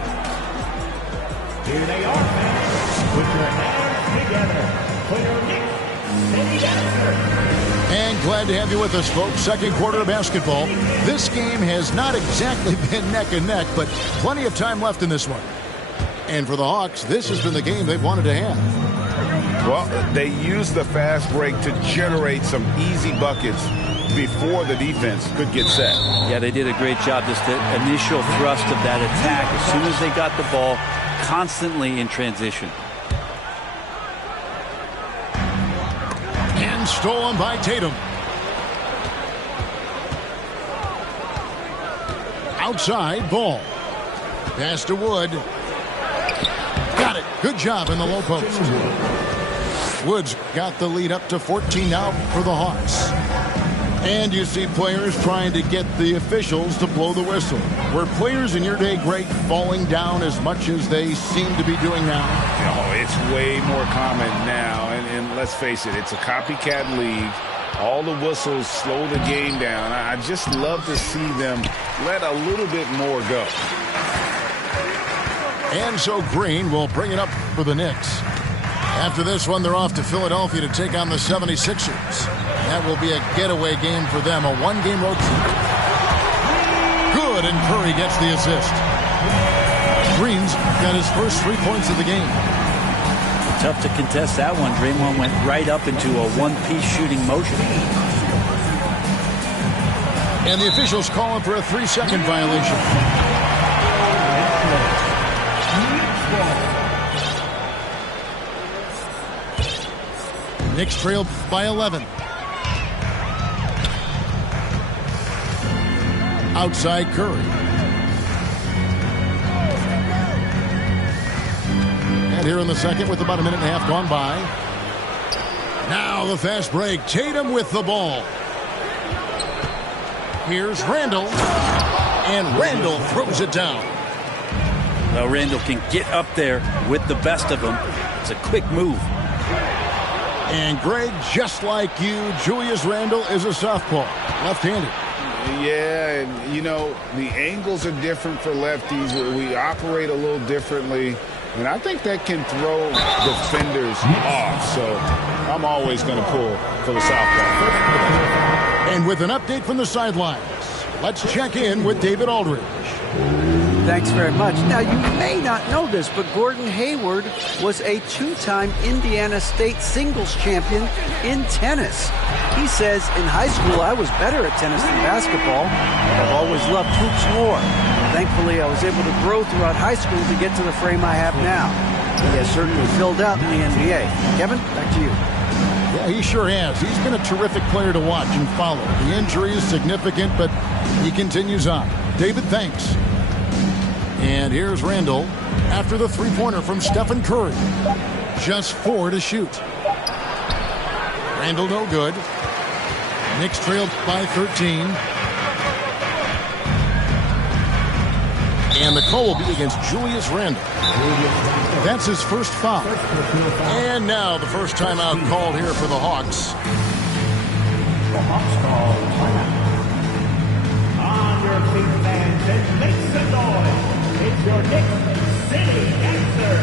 Here they are, fans. Put your hands together for your next city dancer. And glad to have you with us, folks. Second quarter of basketball. This game has not exactly been neck and neck, but plenty of time left in this one. And for the Hawks, this has been the game they've wanted to have. Well, they used the fast break to generate some easy buckets before the defense could get set. Yeah, they did a great job. Just the initial thrust of that attack, as soon as they got the ball, constantly in transition. And stolen by Tatum. Outside, Ball. Pass to Wood. Got it. Good job in the low post. Woods got the lead up to 14 now for the Hawks. And you see players trying to get the officials to blow the whistle. Were players in your day, Greg, falling down as much as they seem to be doing now? Oh, it's way more common now. And let's face it, it's a copycat league. All the whistles slow the game down. I just love to see them let a little bit more go. And so Green will bring it up for the Knicks. After this one, they're off to Philadelphia to take on the 76ers. That will be a getaway game for them, a one-game road trip. Good, and Curry gets the assist. Green's got his first 3 points of the game. Tough to contest that one. Draymond went right up into a one-piece shooting motion. And the officials calling for a 3-second violation. Knicks trailed by 11. Outside Curry. And here in the second with about a minute and a half gone by. Now the fast break. Tatum with the ball. Here's Randall. And Randall throws it down. Well, Randall can get up there with the best of them. It's a quick move. And Greg, just like you, Julius Randle is a southpaw, left-handed. Yeah, and you know, the angles are different for lefties. We operate a little differently, and I think that can throw defenders off. So I'm always going to pull for the southpaw. And with an update from the sidelines, let's check in with David Aldridge. Thanks very much. Now, you may not know this, but Gordon Hayward was a two-time Indiana State singles champion in tennis. He says, in high school, I was better at tennis than basketball, but I've always loved hoops more. Thankfully, I was able to grow throughout high school to get to the frame I have now. He has certainly filled out in the NBA. Kevin, back to you. Yeah, he sure has. He's been a terrific player to watch and follow. The injury is significant, but he continues on. David, thanks. And here's Randall after the three-pointer from Stephen Curry. Just 4 to shoot. Randall no good. Knicks trailed by 13. And the call will be against Julius Randle. That's his first foul. And now the first timeout called here for the Hawks. The Hawks call timeout. On your feet, fans, and make some noise. It's your Knicks City Dancer.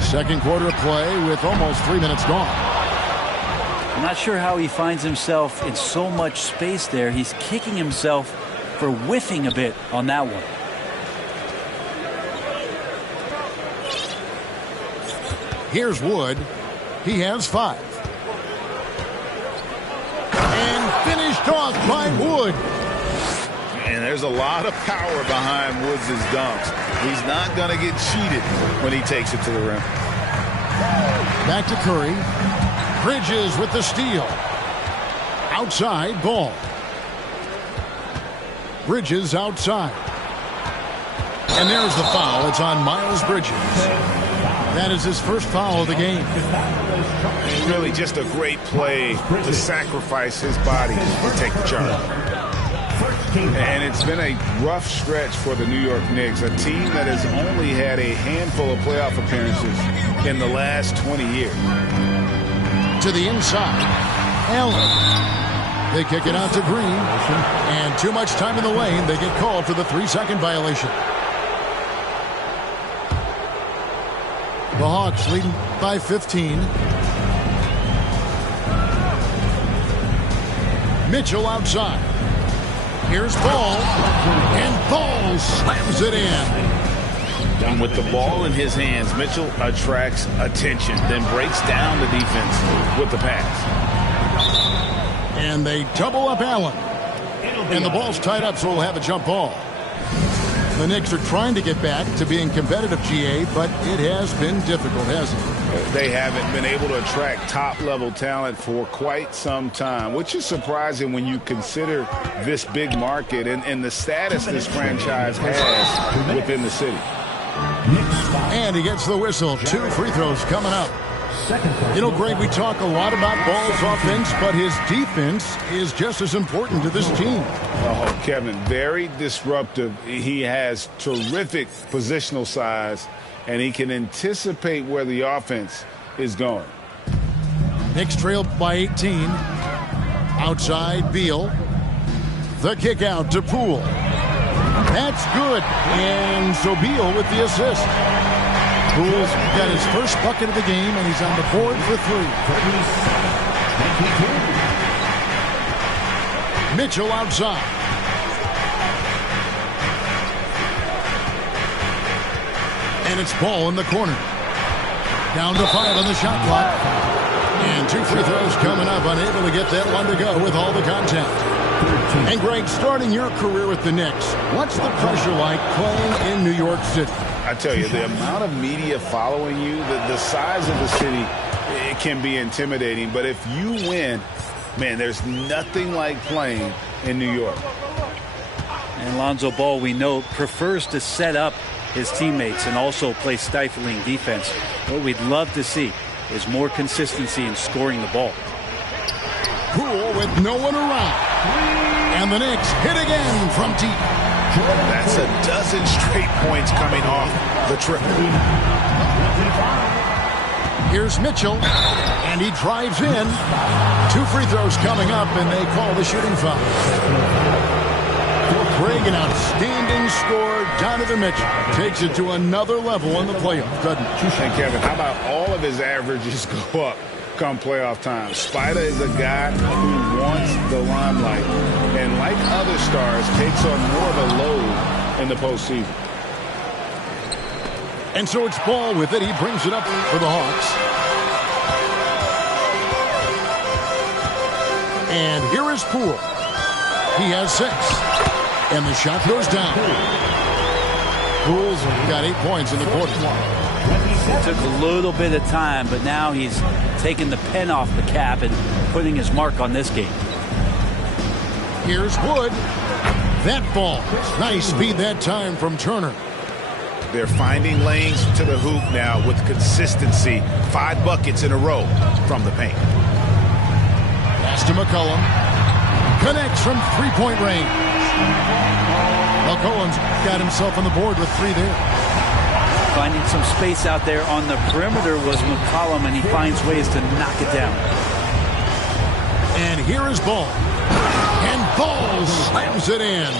Second quarter of play with almost 3 minutes gone. I'm not sure how he finds himself in so much space there. He's kicking himself for whiffing a bit on that one. Here's Wood. He has 5. And finished off by Wood. And there's a lot of power behind Woods' dunks. He's not going to get cheated when he takes it to the rim. Back to Curry. Bridges with the steal. Outside, Ball. Bridges outside. And there's the foul. It's on Miles Bridges. That is his first foul of the game. Really just a great play to sacrifice his body to take the charge. And it's been a rough stretch for the New York Knicks, a team that has only had a handful of playoff appearances in the last 20 years. To the inside, Allen. They kick it out to Green. And too much time in the lane. They get called for the 3-second violation. The Hawks leading by 15. Mitchell outside. Here's Ball. And Ball slams it in. And with the ball in his hands, Mitchell attracts attention, then breaks down the defense with the pass. And they double up Allen. And the ball's tied up, so we'll have a jump ball. The Knicks are trying to get back to being competitive, GA, but it has been difficult, hasn't it? They haven't been able to attract top-level talent for quite some time, which is surprising when you consider this big market and the status this franchise has within the city. And he gets the whistle. 2 free throws coming up. You know, Greg, we talk a lot about Ball's offense, but his defense is just as important to this team. Oh, Kevin, very disruptive. He has terrific positional size, and he can anticipate where the offense is going. Knicks trail by 18. Outside, Beal. The kick out to Poole. That's good. And so Beal with the assist. Poole's got his first bucket of the game, and he's on the board for 3. Mitchell outside. And it's Ball in the corner. Down to 5 on the shot clock. And 2 free throws coming up, unable to get that one to go with all the contact. And Greg, starting your career with the Knicks, what's the pressure like playing in New York City? I tell you, the amount of media following you, the size of the city, it can be intimidating. But if you win, man, there's nothing like playing in New York. And Lonzo Ball, we know, prefers to set up his teammates and also play stifling defense. What we'd love to see is more consistency in scoring the ball. Poole with no one around. And the Knicks hit again from deep. That's a dozen straight points coming off the triple. Here's Mitchell, and he drives in. 2 free throws coming up, and they call the shooting foul. For Craig, an outstanding score. Donovan Mitchell takes it to another level in the playoff, doesn't it? And Kevin, how about all of his averages go up come playoff time? Spider is a guy who wants the limelight, and like other stars, takes on more of a load in the postseason. And so it's Ball with it. He brings it up for the Hawks. And here is Poole. He has 6. And the shot goes down. Poole's got 8 points in the quarter. It took a little bit of time, but now he's taking the pen off the cap and putting his mark on this game. Here's Wood. That ball. Nice speed that time from Turner. They're finding lanes to the hoop now with consistency. 5 buckets in a row from the paint. Pass to McCollum. Connects from 3-point range. McCollum's got himself on the board with 3 there. Finding some space out there on the perimeter was McCollum, and he finds ways to knock it down. And here is Ball. And Ball slams it in.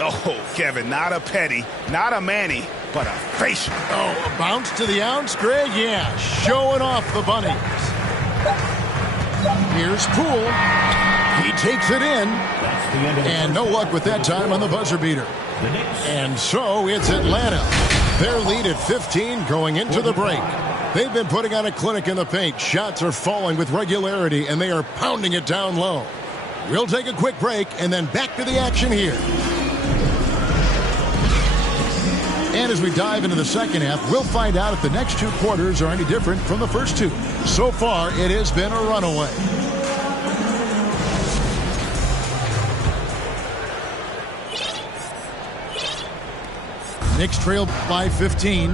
Oh, Kevin, not a Petty, not a Manny, but a facial. Oh, a bounce to the ounce, Greg? Yeah, showing off the bunnies. Here's Poole. He takes it in. And no luck with that time on the buzzer beater. And so it's Atlanta. Their lead at 15 going into the break. They've been putting on a clinic in the paint. Shots are falling with regularity, and they are pounding it down low. We'll take a quick break and then back to the action here. And as we dive into the second half, we'll find out if the next 2 quarters are any different from the first 2. So far, it has been a runaway. Knicks trail by 15.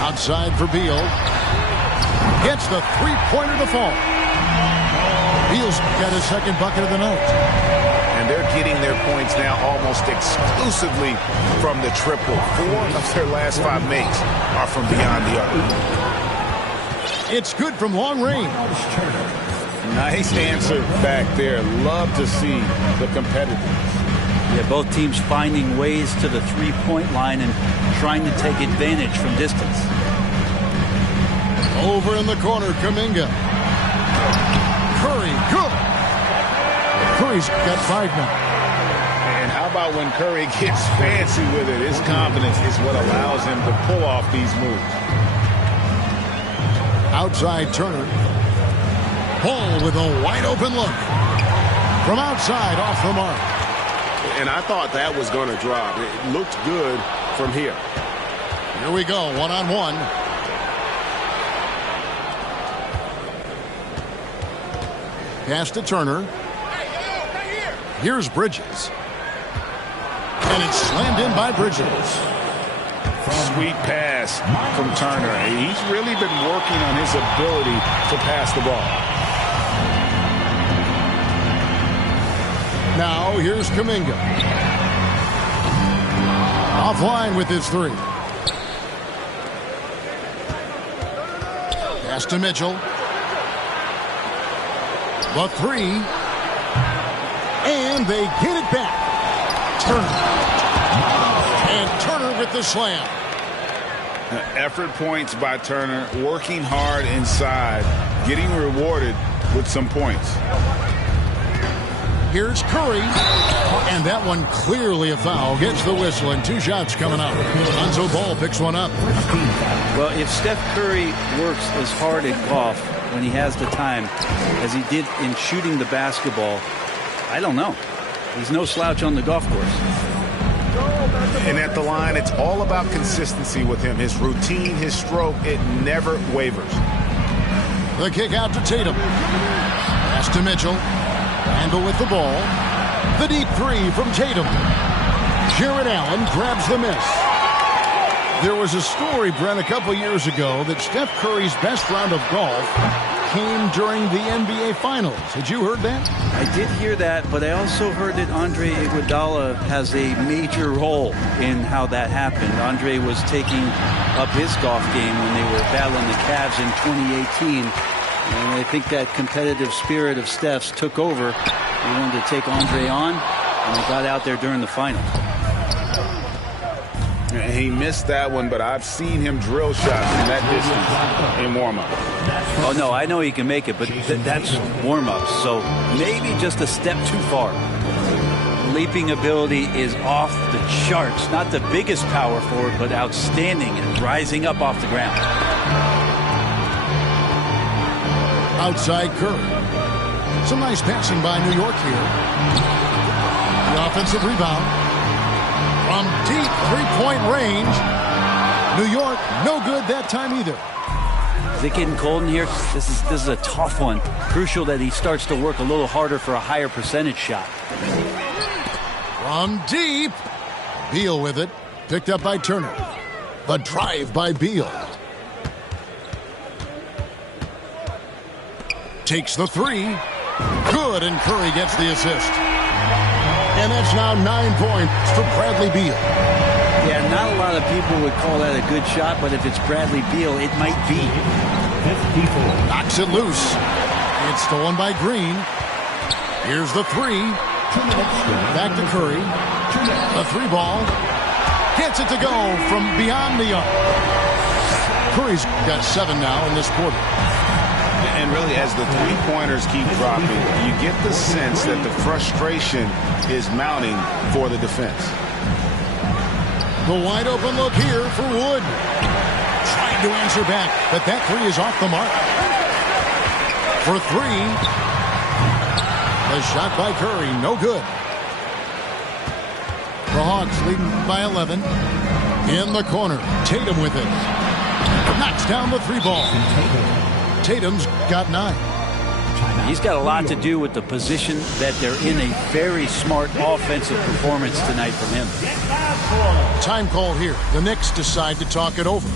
Outside for Beal. Gets the three-pointer to fall. Beal's got his second bucket of the night. And they're getting their points now almost exclusively from the triple. 4 of their last 5 makes are from beyond the arc. It's good from long range. Nice answer back there. Love to see the competitiveness. Yeah, both teams finding ways to the three-point line and trying to take advantage from distance. Over in the corner, Kuminga. Curry, good. Curry's got 5 now. And how about when Curry gets fancy with it? His confidence is what allows him to pull off these moves. Outside Turner. Ball with a wide open look. From outside, off the mark. And I thought that was going to drop. It looked good from here. Here we go, one-on-one. Pass to Turner. Here's Bridges. And it's slammed in by Bridges. Sweet pass from Turner. He's really been working on his ability to pass the ball. Now here's Kuminga. Offline with his 3. Pass to Mitchell. The 3. And they get it back. Turner. And Turner with the slam. Effort points by Turner, working hard inside, getting rewarded with some points. Here's Curry. And that one clearly a foul. Gets the whistle and 2 shots coming up. Lonzo Ball picks one up. Well, if Steph Curry works as hard at golf when he has the time as he did in shooting the basketball, I don't know. He's no slouch on the golf course. And at the line, it's all about consistency with him. His routine, his stroke, it never wavers. The kick out to Tatum. Pass to Mitchell. Randle with the ball. The deep 3 from Tatum. Jarrett Allen grabs the miss. There was a story, Brent, a couple years ago that Steph Curry's best round of golf came during the NBA Finals. Had you heard that? I did hear that, but I also heard that Andre Iguodala has a major role in how that happened. Andre was taking up his golf game when they were battling the Cavs in 2018. And I think that competitive spirit of Steph's took over. He wanted to take Andre on, and they got out there during the final. He missed that one, but I've seen him drill shots from that distance in warm-up. Oh, no, I know he can make it, but that's warm-ups. So maybe just a step too far. Leaping ability is off the charts. Not the biggest power forward, but outstanding and rising up off the ground. Outside Curry. Some nice passing by New York here. The offensive rebound. From deep three-point range. New York, no good that time either. Is it getting cold in here? This is a tough one. Crucial that he starts to work a little harder for a higher percentage shot. From deep. Beal with it. Picked up by Turner. The drive by Beal. Takes the 3. Good, and Curry gets the assist. And that's now 9 points for Bradley Beal. Yeah, not a lot of people would call that a good shot, but if it's Bradley Beal, it might be. Knocks it loose. It's stolen by Green. Here's the 3. Back to Curry. The 3 ball. Gets it to go from beyond the arc. Curry's got 7 now in this quarter. And really, as the three-pointers keep dropping, you get the sense that the frustration is mounting for the defense. The wide open look here for Wood. Trying to answer back, but that 3 is off the mark. For 3. The shot by Curry, no good. The Hawks leading by 11. In the corner, Tatum with it. Knocks down the 3 ball. Tatum's got 9. He's got a lot to do with the position that they're in. A very smart offensive performance tonight from him. Time call here. The Knicks decide to talk it over.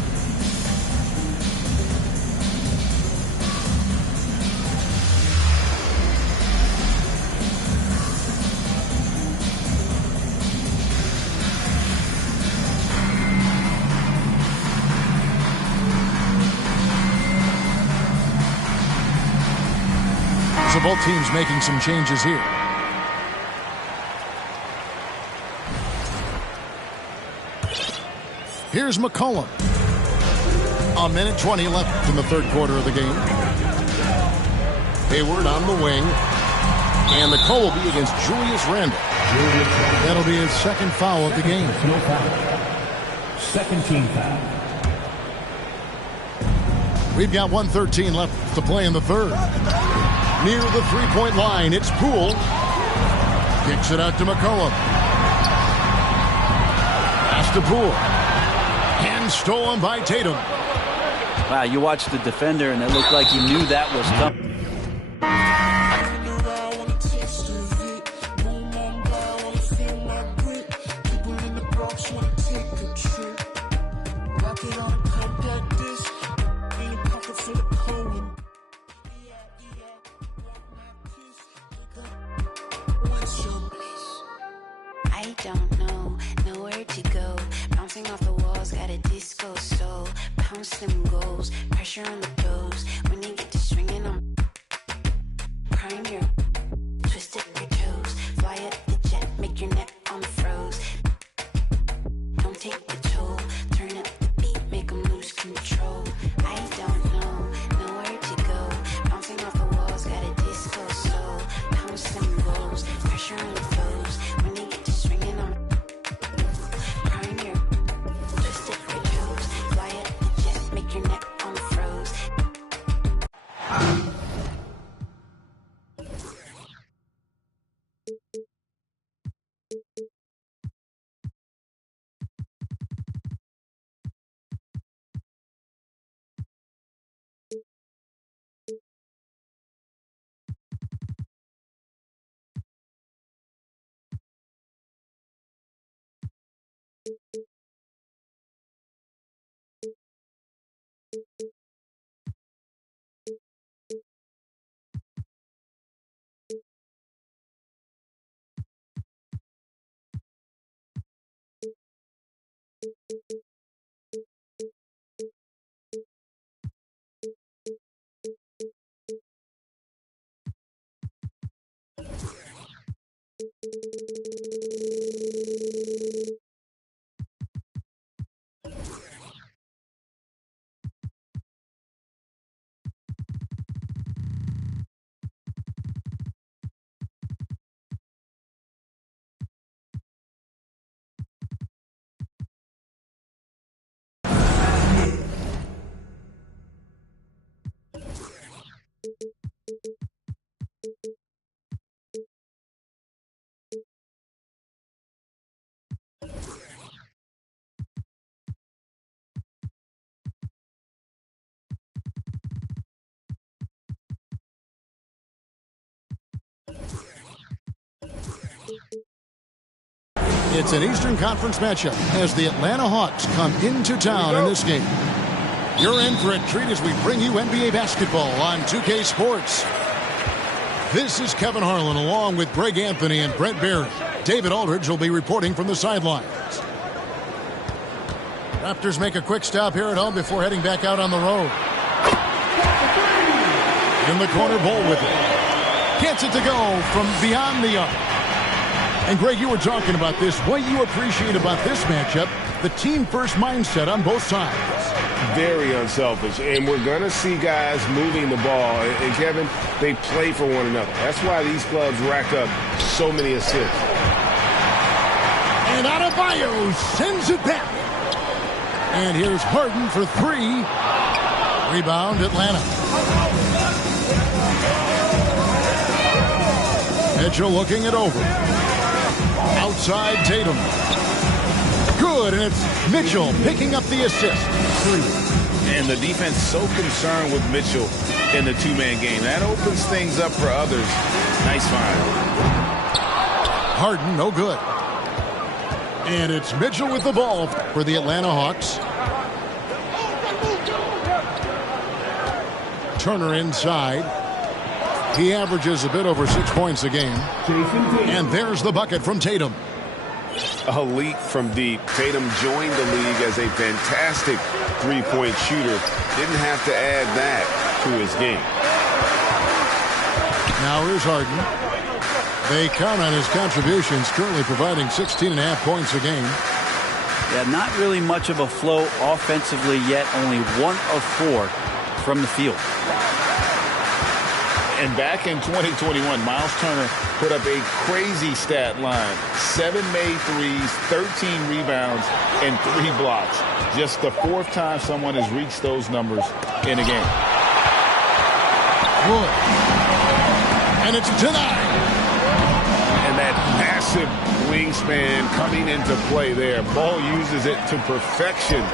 So both teams making some changes here. Here's McCollum. A minute 20 left in the third quarter of the game. Hayward on the wing. And the call will be against Julius Randle. That'll be his second foul of the game. No foul. Second team foul. We've got 1:13 left to play in the third. Near the three-point line, it's Poole. Kicks it out to McCollum. Pass to Poole. And stolen by Tatum. Wow, you watched the defender, and it looked like he knew that was coming. I don't know, nowhere to go. Bouncing off the walls, got a disco soul. Pounce them goals, pressure on the toes. When you get to swinging on, prime your twisted your toes. Fly up the jet, make your neck on froze. Don't take the toll, turn up the beat, make them lose control. I don't know, nowhere to go. Bouncing off the walls, got a disco soul. Pounce them goals, pressure on the toes. When you get to swinging on, prime your twisted your toes. Fly up the jet, make your neck on froze. It's an Eastern Conference matchup as the Atlanta Hawks come into town in this game. You're in for a treat as we bring you NBA basketball on 2K Sports. This is Kevin Harlan along with Greg Anthony and Brent Barry. David Aldridge will be reporting from the sidelines. Raptors make a quick stop here at home before heading back out on the road. In the corner, Bol with it. Gets it to go from beyond the arc. And Greg, you were talking about this. What you appreciate about this matchup, the team-first mindset on both sides. Very unselfish, and we're going to see guys moving the ball. And Kevin, they play for one another. That's why these clubs rack up so many assists. And Adebayo sends it back. And here's Harden for three. Rebound, Atlanta. Mitchell looking it over. Outside Tatum. Good, and it's Mitchell picking up the assist. And the defense so concerned with Mitchell in the two-man game. That opens things up for others. Nice find. Harden, no good. And it's Mitchell with the ball for the Atlanta Hawks. Turner inside. He averages a bit over 6 points a game. And there's the bucket from Tatum. A leak from deep. Tatum joined the league as a fantastic three-point shooter. Didn't have to add that to his game. Now here's Harden. They count on his contributions, currently providing 16.5 points a game. Yeah, not really much of a flow offensively yet. Only 1 of 4 from the field. And back in 2021, Miles Turner put up a crazy stat line. 7 made threes, 13 rebounds, and 3 blocks. Just the 4th time someone has reached those numbers in a game. Wood. And it's denied. And that massive wingspan coming into play there. Ball uses it to perfection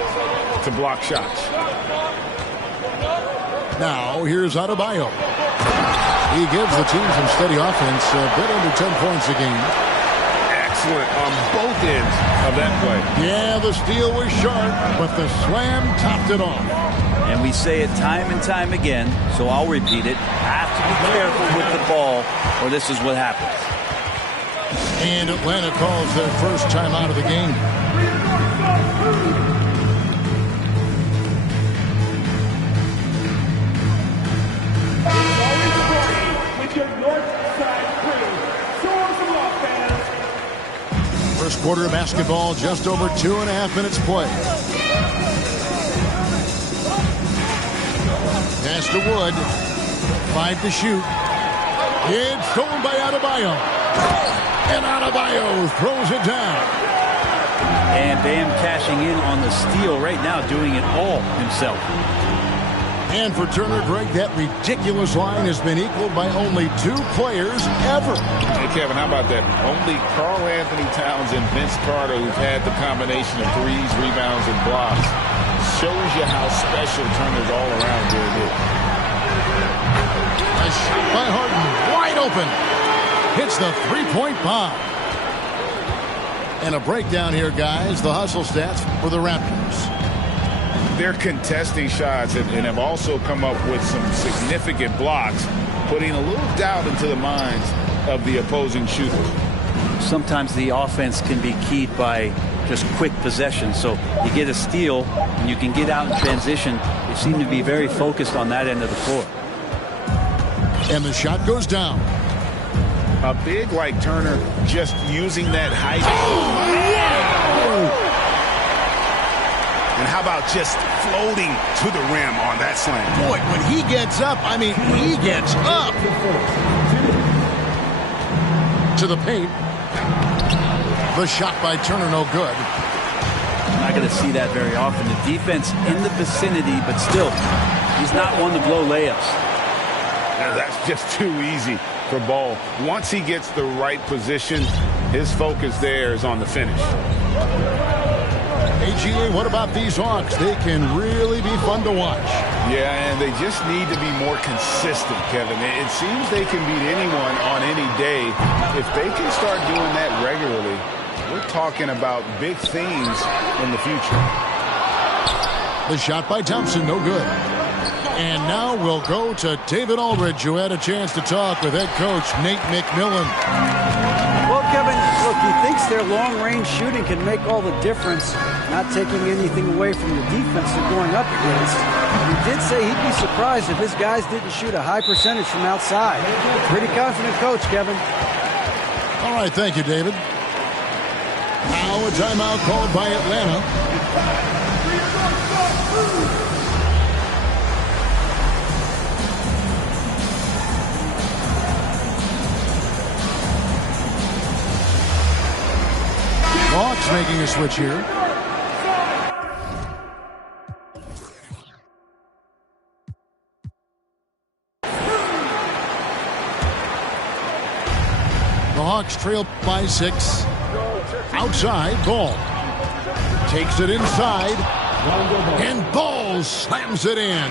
to block shots. Now here's Adebayo. He gives the team some steady offense, a bit under 10 points a game. Excellent on both ends of that play. Yeah, the steal was sharp, but the slam topped it off. And we say it time and time again, so I'll repeat it. Have to be careful with the ball, or this is what happens. And Atlanta calls their first time out of the game. First quarter of basketball, just over 2.5 minutes play. Pass to Wood. 5 to shoot. It's stolen by Adebayo. And Adebayo throws it down. And Bam cashing in on the steal right now, doing it all himself. And for Turner, Greg, that ridiculous line has been equaled by only 2 players ever. Hey, Kevin, how about that? Only Karl Anthony Towns and Vince Carter who've had the combination of threes, rebounds, and blocks. Shows you how special Turner's all-around good is. A shot by Harden, wide open. Hits the three-point bomb. And a breakdown here, guys. The hustle stats for the Raptors. They're contesting shots and have also come up with some significant blocks, putting a little doubt into the minds of the opposing shooter. Sometimes the offense can be keyed by just quick possession. So you get a steal and you can get out in transition. They seem to be very focused on that end of the floor. And the shot goes down. A big like Turner just using that height. And how about just floating to the rim on that slam? Boy, when he gets up, I mean, he gets up. To the paint. The shot by Turner, no good. I'm not going to see that very often. The defense in the vicinity, but still, he's not one to blow layups. Now, that's just too easy for Ball. Once he gets the right position, his focus there is on the finish. AGA, what about these Hawks? They can really be fun to watch. Yeah, and they just need to be more consistent, Kevin. It seems they can beat anyone on any day. If they can start doing that regularly, we're talking about big things in the future. The shot by Thompson, no good. And now we'll go to David Aldridge, who had a chance to talk with head coach Nate McMillan. Well, Kevin, look, he thinks their long-range shooting can make all the difference, not taking anything away from the defense they're going up against. He did say he'd be surprised if his guys didn't shoot a high percentage from outside. Pretty confident coach, Kevin. All right, thank you, David. Now a timeout called by Atlanta. Hawks making a switch here. The Hawks trail by 6. Outside, Ball takes it inside, and Ball slams it in.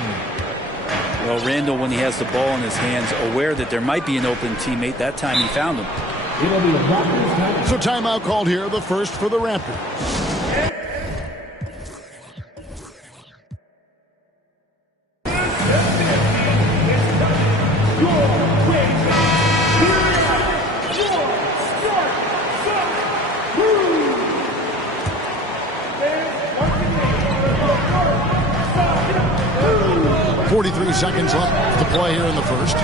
Well, Randall, when he has the ball in his hands, aware that there might be an open teammate, that time he found him. So timeout called here, the first for the Raptors. Seconds left to play here in the first.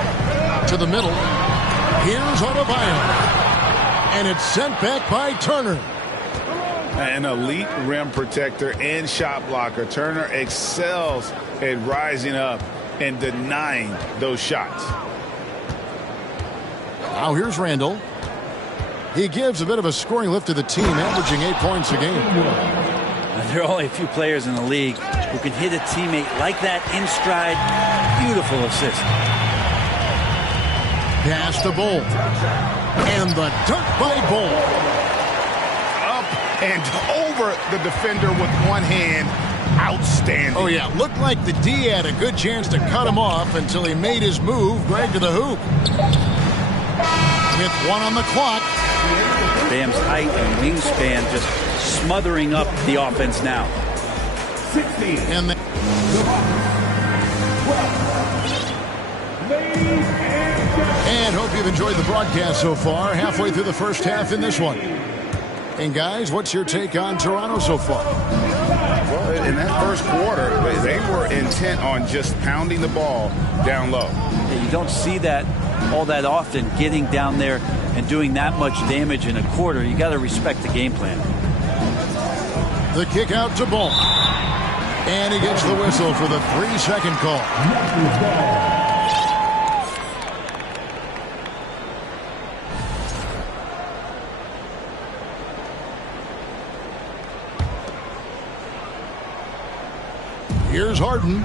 To the middle. Here's Adebayo. And it's sent back by Turner. An elite rim protector and shot blocker. Turner excels at rising up and denying those shots. Now here's Randall. He gives a bit of a scoring lift to the team, averaging 8 points a game. There are only a few players in the league who can hit a teammate like that in stride. Beautiful assist. Pass to Bolt. And the dunk by Bolt. Up and over the defender with one hand. Outstanding. Oh, yeah. Looked like the D had a good chance to cut him off until he made his move. Greg to the hoop. With 1 on the clock. Bam's height and wingspan just smothering up the offense now. And hope you've enjoyed the broadcast so far. Halfway through the first half in this one. And guys, what's your take on Toronto so far? Well, in that first quarter, they were intent on just pounding the ball down low. You don't see that all that often, getting down there and doing that much damage in a quarter. You got to respect the game plan. The kick out to Bolt. And he gets the whistle for the 3-second call. Here's Harden.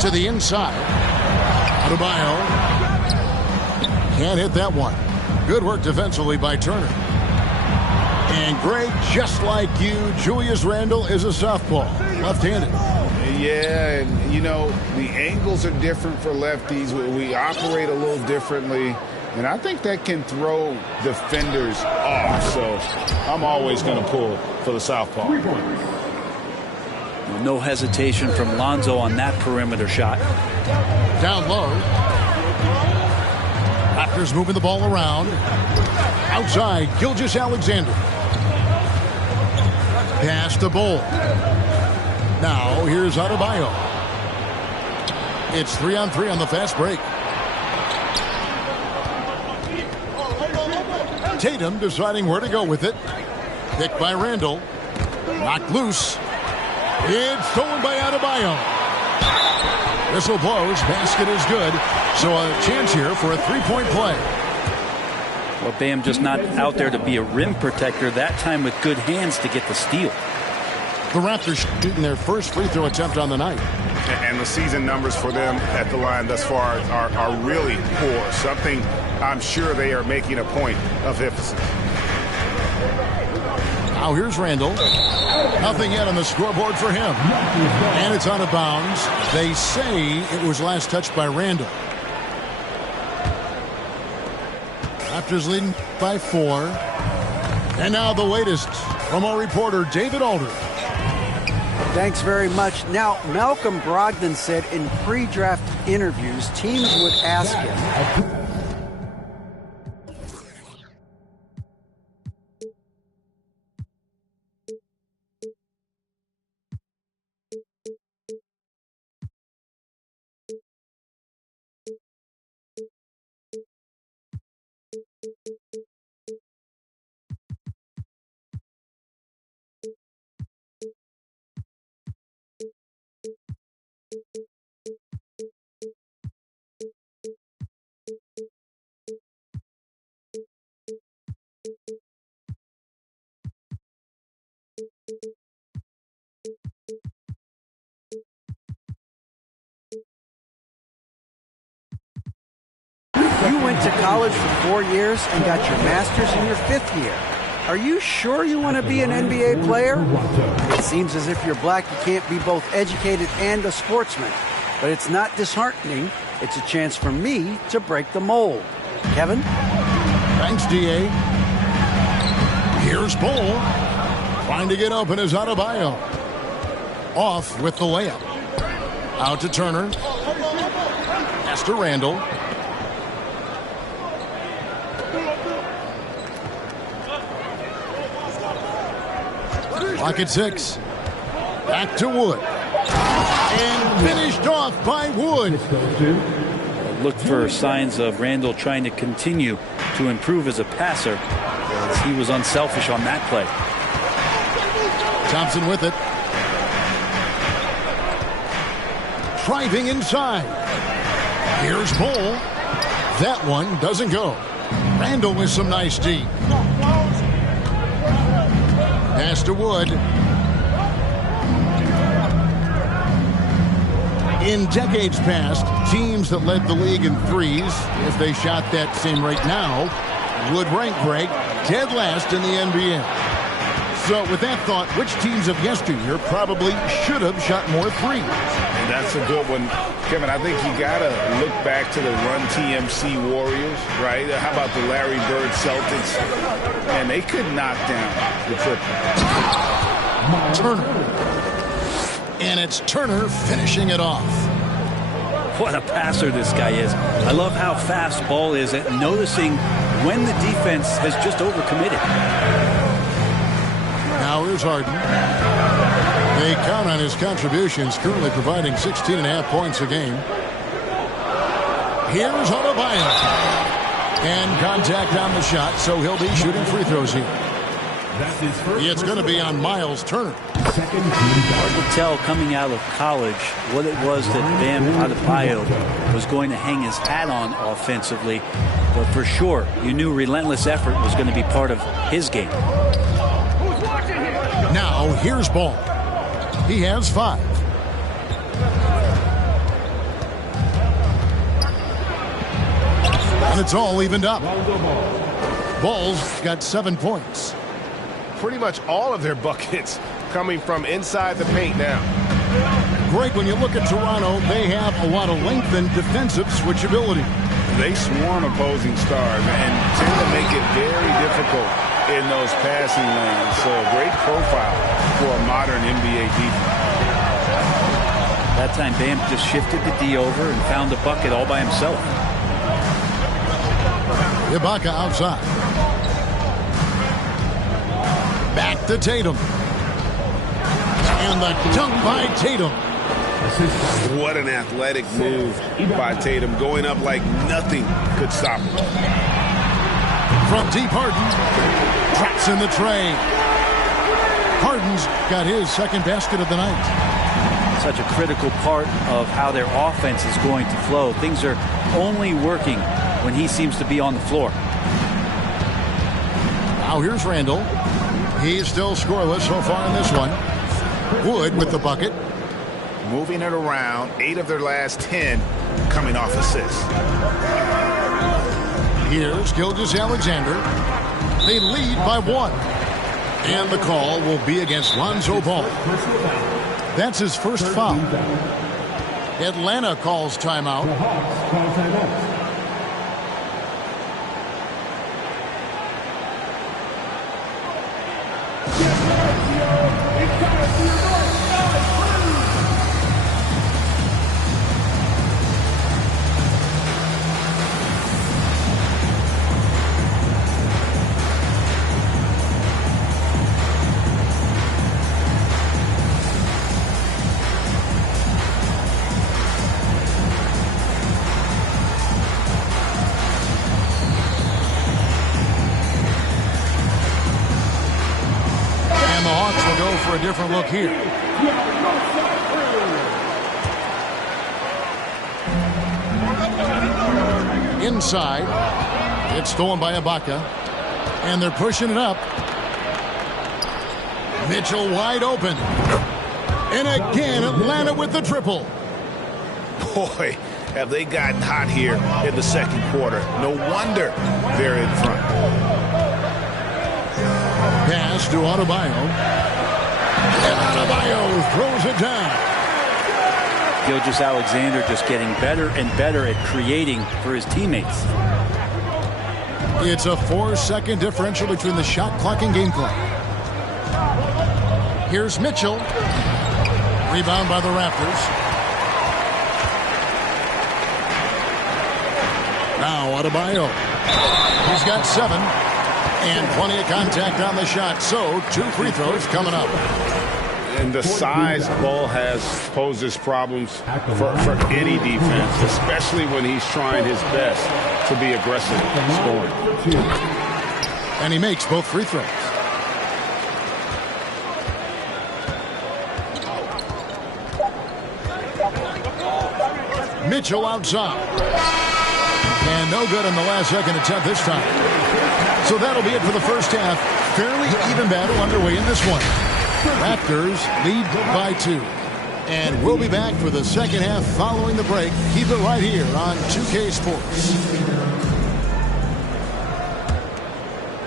To the inside. Adebayo. Can't hit that one. Good work defensively by Turner. And Greg, just like you, Julius Randle is a southpaw, left-handed. Yeah, and, you know, the angles are different for lefties. We operate a little differently, and I think that can throw defenders off. So I'm always going to pull for the southpaw. No hesitation from Lonzo on that perimeter shot. Down low. Raptors moving the ball around. Outside, Gilgeous-Alexander. Pass to Bolt. Now, here's Adebayo. It's 3-on-3 on the fast break. Tatum deciding where to go with it. Picked by Randall. Knocked loose. It's stolen by Adebayo. Whistle blows. Basket is good. So a chance here for a three-point play. Well, Bam just not out there to be a rim protector, that time with good hands to get the steal. The Raptors shooting their first free throw attempt on the night. And the season numbers for them at the line thus far are really poor. Something I'm sure they are making a point of emphasis. Now here's Randall. Nothing yet on the scoreboard for him. And it's out of bounds. They say it was last touched by Randall. Raptors leading by 4. And now the latest from our reporter, David Aldridge. Thanks very much. Now, Malcolm Brogdon said in pre-draft interviews, teams would ask him, you went to college for 4 years and got your master's in your 5th year. Are you sure you want to be an NBA player? It seems as if you're black, you can't be both educated and a sportsman. But it's not disheartening. It's a chance for me to break the mold. Kevin? Thanks, D.A. Here's Bull. Trying to get open is Adebayo. Off with the layup. Out to Turner. Pass to Randall. Clock at 6. Back to Wood. And finished off by Wood. Look for signs of Randall trying to continue to improve as a passer, as he was unselfish on that play. Thompson with it. Driving inside. Here's Bull. That one doesn't go. Randall with some nice D. Pass to Wood. In decades past, teams that led the league in threes, if they shot that same rate now, would rank Greg dead last in the NBA. So with that thought, which teams of yesteryear probably should have shot more threes? And that's a good one. Kevin, I think you got to look back to the Run TMC Warriors, right? How about the Larry Bird Celtics? And they could knock down the triple. Turner. And it's Turner finishing it off. What a passer this guy is. I love how fast Ball is at noticing when the defense has just overcommitted. Now here's Harden. They count on his contributions, currently providing 16.5 points a game. Here's Adebayo. And contact on the shot, so he'll be shooting free throws here. It's going to be on Miles Turner. Hard to tell coming out of college what it was that Bam Adebayo was going to hang his hat on offensively. But for sure, you knew relentless effort was going to be part of his game. Now, here's Ball. He has 5. And it's all evened up. Ball's got 7 points. Pretty much all of their buckets coming from inside the paint now. Greg, when you look at Toronto, they have a lot of length and defensive switchability. They swarm opposing stars and tend to make it very difficult in those passing lanes. So a great profile for a modern NBA defense. That time Bam just shifted the D over and found the bucket all by himself. Ibaka outside. Back to Tatum. And the dunk by Tatum. What an athletic move by Tatum, going up like nothing could stop him. From deep, Harden traps in the tray. Harden's got his second basket of the night. Such a critical part of how their offense is going to flow. Things are only working when he seems to be on the floor. Now here's Randall. He's still scoreless so far in this one. Wood with the bucket. Moving it around, 8 of their last 10 coming off assists. Here's Gilgeous-Alexander. They lead by 1. And the call will be against Lonzo Ball. That's his first foul. Atlanta calls timeout. For a different look here. Inside, it's stolen by Ibaka, and they're pushing it up. Mitchell wide open, and again Atlanta with the triple. Boy, have they gotten hot here in the second quarter. No wonder they're in front. pass to Adebayo. And Adebayo throws it down. Gilgeous-Alexander just getting better and better at creating for his teammates. It's a 4-second differential between the shot clock and game clock. Here's Mitchell. Rebound by the Raptors. Now Adebayo. He's got 7. And plenty of contact on the shot. So 2 free throws coming up. And the size Ball has poses problems for any defense, especially when he's trying his best to be aggressive scoring. And he makes both free throws. Mitchell outside. And no good in the last second attempt this time. So that'll be it for the first half. Fairly even battle underway in this one. Raptors lead by 2. And we'll be back for the second half following the break. Keep it right here on 2K Sports.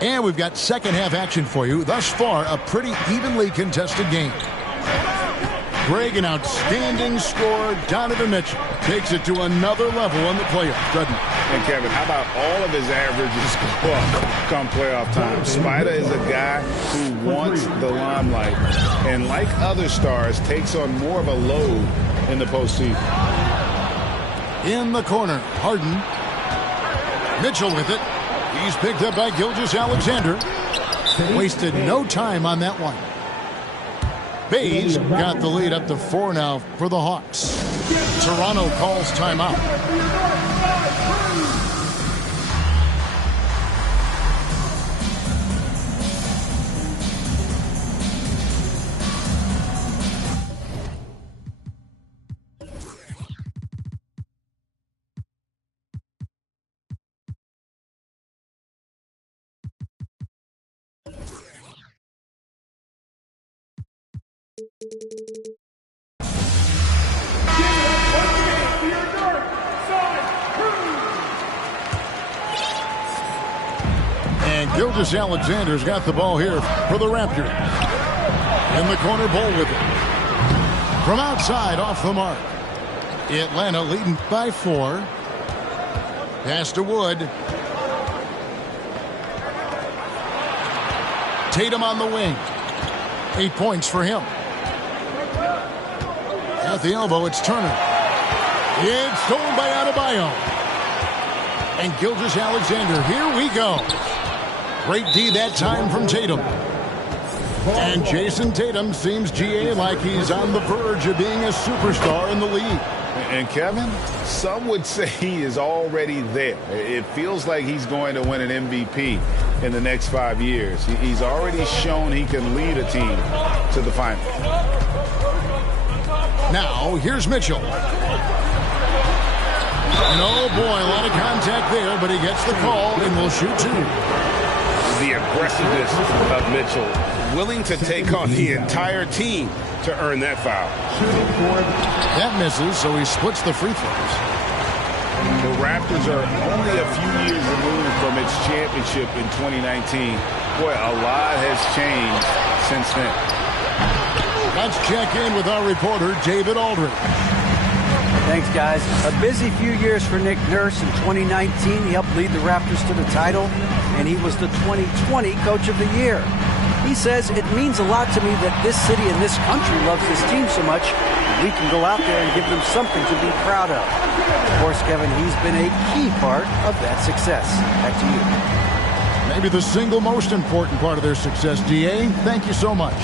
And we've got second half action for you. Thus far, a pretty evenly contested game. Greg, an outstanding scorer. Donovan Mitchell takes it to another level in the playoffs, doesn't he? And Kevin, how about all of his averages go up come playoff time? Spider is a guy who wants the limelight, and like other stars, takes on more of a load in the postseason. In the corner, Harden. Mitchell with it. He's picked up by Gilgeous-Alexander. Wasted no time on that one. Bays got the lead up to 4 now for the Hawks. Toronto calls timeout. And Gilgeous-Alexander's got the ball here for the Raptors. In the corner, Ball with it. From outside, off the mark. Atlanta leading by 4. Pass to Wood. Tatum on the wing. 8 points for him. At the elbow, it's Turner. It's stolen by Adebayo. And Gilgeous-Alexander, here we go. Great D that time from Tatum. And Jason Tatum seems, GA, like he's on the verge of being a superstar in the league. And Kevin, some would say he is already there. It feels like he's going to win an MVP in the next 5 years. He's already shown he can lead a team to the final. Now, here's Mitchell. And oh boy, a lot of contact there, but he gets the call and will shoot 2. The aggressiveness of Mitchell, willing to take on the entire team to earn that foul. That misses, so he splits the free throws. The Raptors are only a few years removed from its championship in 2019. Boy, a lot has changed since then. Let's check in with our reporter, David Aldridge. Thanks, guys. A busy few years for Nick Nurse. In 2019, he helped lead the Raptors to the title, and he was the 2020 Coach of the Year. He says, it means a lot to me that this city and this country loves this team so much, we can go out there and give them something to be proud of. Of course, Kevin, he's been a key part of that success. Back to you. Maybe the single most important part of their success, DA. Thank you so much.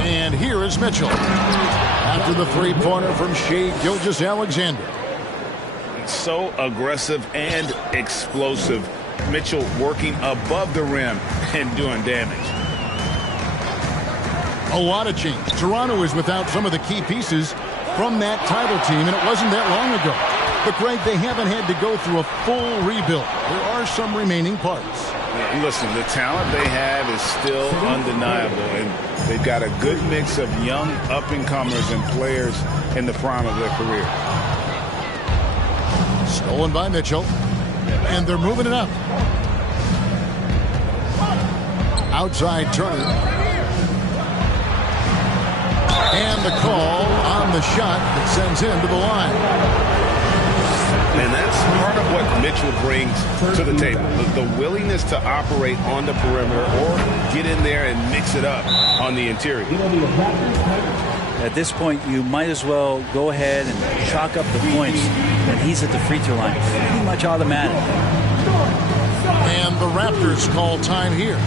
And here is Mitchell. After the three-pointer from Shai Gilgeous-Alexander. So aggressive and explosive. Mitchell working above the rim and doing damage. A lot of change. Toronto is without some of the key pieces from that title team, and it wasn't that long ago. But, Greg, they haven't had to go through a full rebuild. There are some remaining parts. Listen, the talent they have is still undeniable, and they've got a good mix of young up-and-comers and players in the prime of their career. Stolen by Mitchell, and they're moving it up. Outside Turner. And the call on the shot that sends him to the line. And that's part of what Mitchell brings to the table. The willingness to operate on the perimeter or get in there and mix it up on the interior. At this point, you might as well go ahead and chalk up the points that he's at the free throw line. Pretty much automatic. And the Raptors call time here.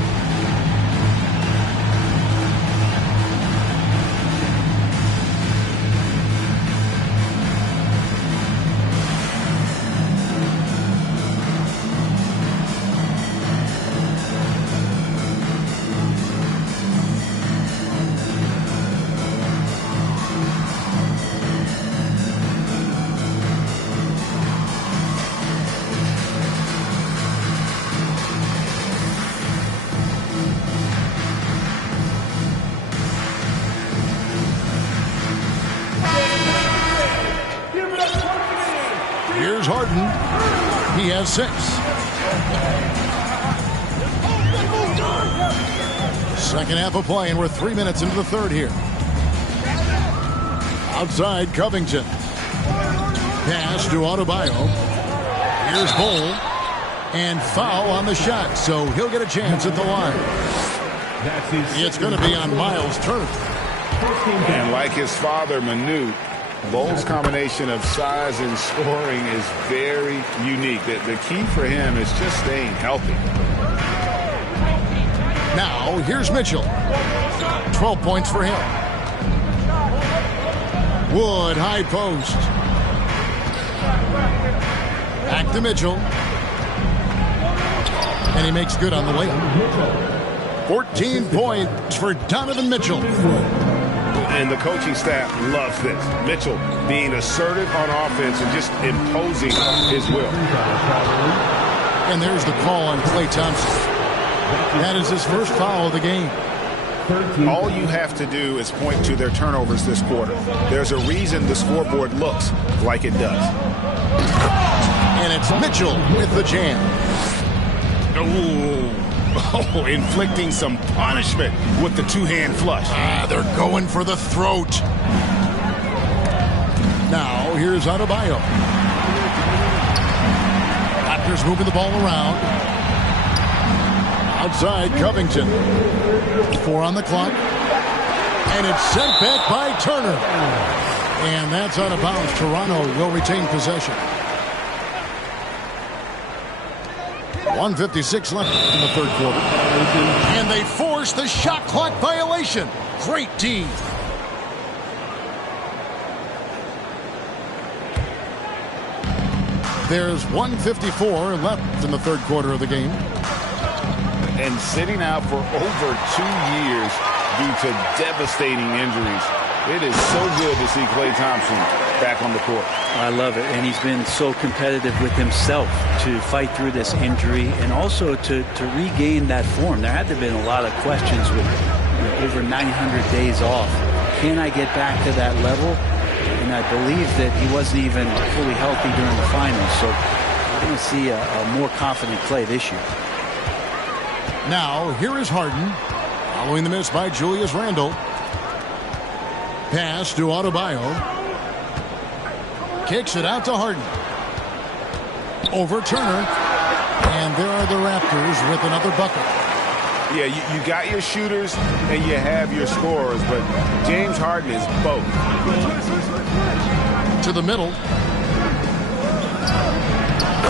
Here's Harden. He has 6. Second half of play, and we're 3 minutes into the third here. Outside Covington. Pass to Adebayo. Here's Bull. And foul on the shot, so he'll get a chance at the line. It's going to be on Miles Turner. And like his father, Manu, Bull's combination of size and scoring is very unique. The key for him is just staying healthy. Now, here's Mitchell. 12 points for him. Wood, high post. Back to Mitchell. And he makes good on the layup. 14 points for Donovan Mitchell. And the coaching staff loves this. Mitchell being assertive on offense and just imposing his will. And there's the call on Klay Thompson. That is his first foul of the game. All you have to do is point to their turnovers this quarter. There's a reason the scoreboard looks like it does. And it's Mitchell with the jam. Oh, inflicting some punishment with the two-hand flush. They're going for the throat. Now, here's Adebayo. Raptors moving the ball around. Outside Covington. 4 on the clock. And it's sent back by Turner. And that's out of bounds. Toronto will retain possession. 1:56 left in the third quarter. And they force the shot clock violation. Great team. There's 1:54 left in the third quarter of the game. And sitting out for over 2 years due to devastating injuries. It is so good to see Klay Thompson back on the court. I love it, and he's been so competitive with himself to fight through this injury and also to regain that form. There had to have been a lot of questions with over 900 days off. Can I get back to that level? And I believe that he wasn't even fully healthy during the finals, so we're going to see a more confident Klay this year. Now, here is Harden, following the miss by Julius Randle. Pass to Adebayo. Kicks it out to Harden. Over Turner. And there are the Raptors with another bucket. Yeah, you got your shooters and you have your scorers, but James Harden is both. To the middle.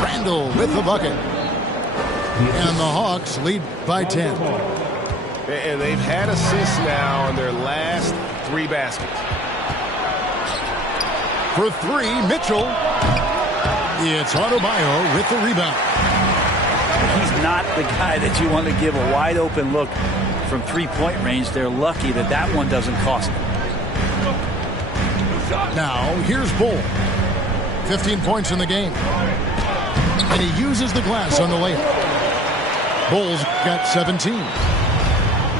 Randle with the bucket. And the Hawks lead by 10. And they've had assists now in their last 3 baskets. For 3, Mitchell. It's Adebayo with the rebound. He's not the guy that you want to give a wide open look from 3-point range. They're lucky that that one doesn't cost them. Now, here's Bull. 15 points in the game. And he uses the glass on the layup. Bull's got 17.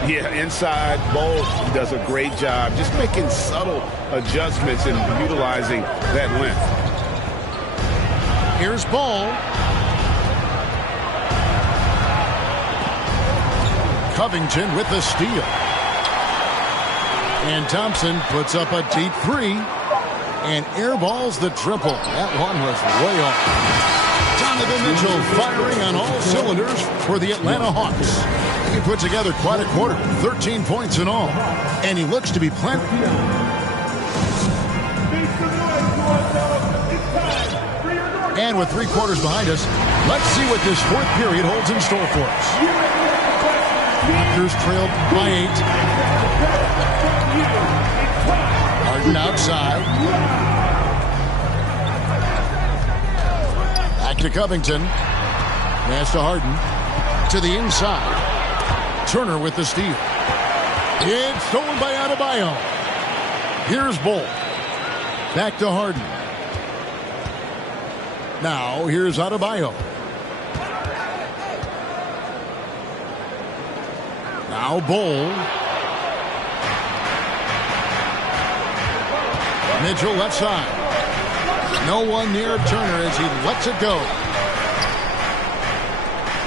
Yeah, inside, Bull does a great job just making subtle adjustments and utilizing that length. Here's Bull. Covington with the steal. And Thompson puts up a deep three and airballs the triple. That one was way off. Donovan Mitchell firing on all cylinders for the Atlanta Hawks. He put together quite a quarter, 13 points in all, and he looks to be plenty. And with 3 quarters behind us, let's see what this fourth period holds in store for us. Raptors trailed by 8. Harden outside. Back to Covington. Pass to Harden. To the inside. Turner with the steal. It's stolen by Adebayo. Here's Bull. Back to Harden. Now here's Adebayo. Now Bull. Mitchell left side. No one near Turner as he lets it go.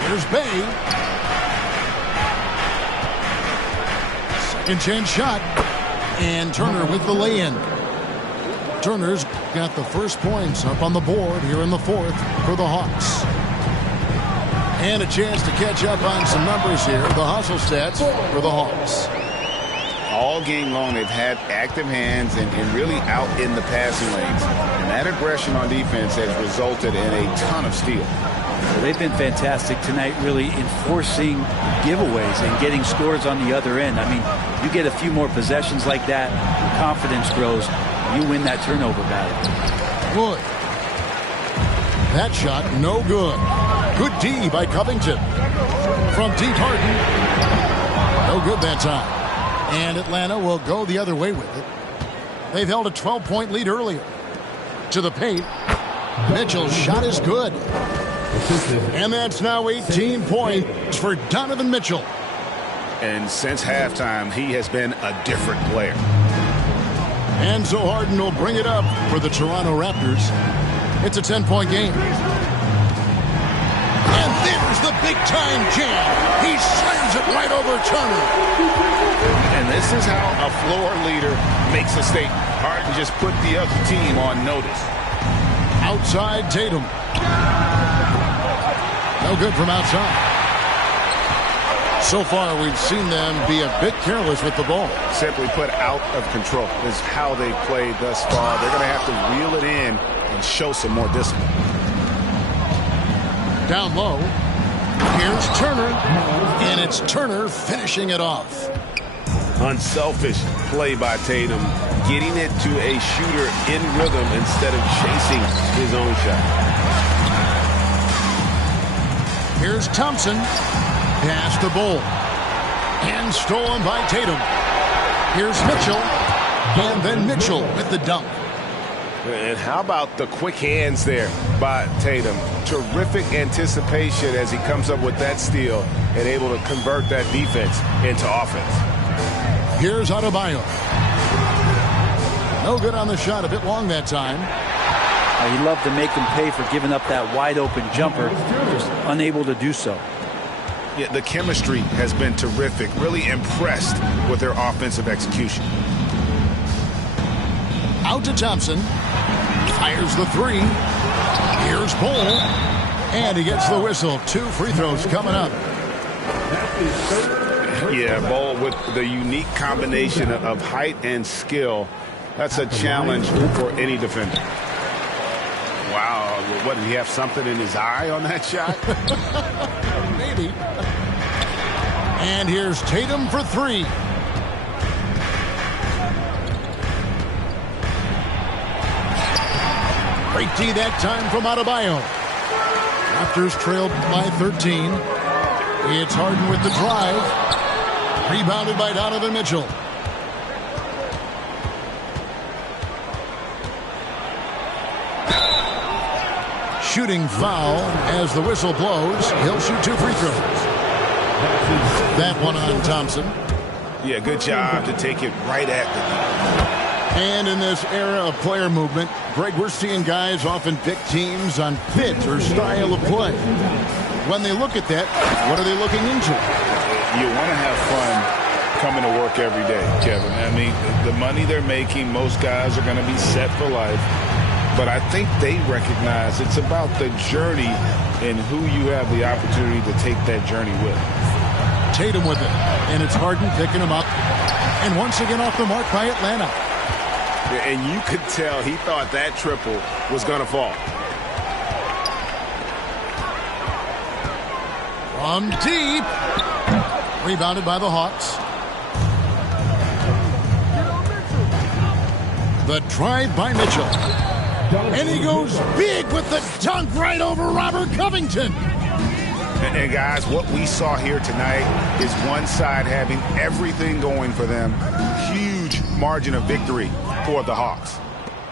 Here's Bay. Second chance shot. And Turner with the lay-in. Turner's got the first points up on the board here in the fourth for the Hawks. And a chance to catch up on some numbers here. The hustle stats for the Hawks. All game long, they've had active hands and really out in the passing lanes. And that aggression on defense has resulted in a ton of steals. Well, they've been fantastic tonight, really enforcing giveaways and getting scores on the other end. I mean, you get a few more possessions like that, your confidence grows, you win that turnover battle. Good. That shot, no good. Good D by Covington. From deep Harden. No good that time. And Atlanta will go the other way with it. They've held a 12-point lead earlier. To the paint. Mitchell's shot is good. And that's now 18 points for Donovan Mitchell. And since halftime, he has been a different player. And so Harden will bring it up for the Toronto Raptors. It's a 10-point game. And there's the big-time jam. He slams it right over Turner. And this is how a floor leader makes a statement. Harden just put the other team on notice. Outside Tatum. No good from outside. So far, we've seen them be a bit careless with the ball. Simply put, out of control is how they played thus far. They're going to have to reel it in and show some more discipline. Down low. Here's Turner. And it's Turner finishing it off. Unselfish play by Tatum, getting it to a shooter in rhythm instead of chasing his own shot. Here's Thompson. Pass to Bull. And stolen by Tatum. Here's Mitchell. And then Mitchell with the dunk. And how about the quick hands there by Tatum? Terrific anticipation as he comes up with that steal and able to convert that defense into offense. Here's Adebayo. No good on the shot. A bit long that time. He loved to make them pay for giving up that wide-open jumper. Just unable to do so. Yeah, the chemistry has been terrific. Really impressed with their offensive execution. Out to Thompson. Fires the three. Here's Bull. And he gets the whistle. 2 free throws coming up. Yeah, Bull with the unique combination of height and skill. That's a challenge for any defender. Wow, what, did he have something in his eye on that shot? Maybe. And here's Tatum for 3. Great D that time from Adebayo. Raptors trailed by 13. It's Harden with the drive. Rebounded by Donovan Mitchell. Shooting foul as the whistle blows. He'll shoot 2 free throws. That one on Thompson. Yeah, good job to take it right at the knee. And in this era of player movement, Greg, we're seeing guys often pick teams on fit or style of play. When they look at that, what are they looking into? you want to have fun coming to work every day, Kevin. I mean, the money they're making, most guys are going to be set for life. But I think they recognize it's about the journey and who you have the opportunity to take that journey with. Tatum with it, and it's Harden picking him up. And once again off the mark by Atlanta. And you could tell he thought that triple was going to fall. From deep. Rebounded by the Hawks. The drive by Mitchell. And he goes big with the dunk right over Robert Covington. And guys, what we saw here tonight is one side having everything going for them. Huge margin of victory for the Hawks.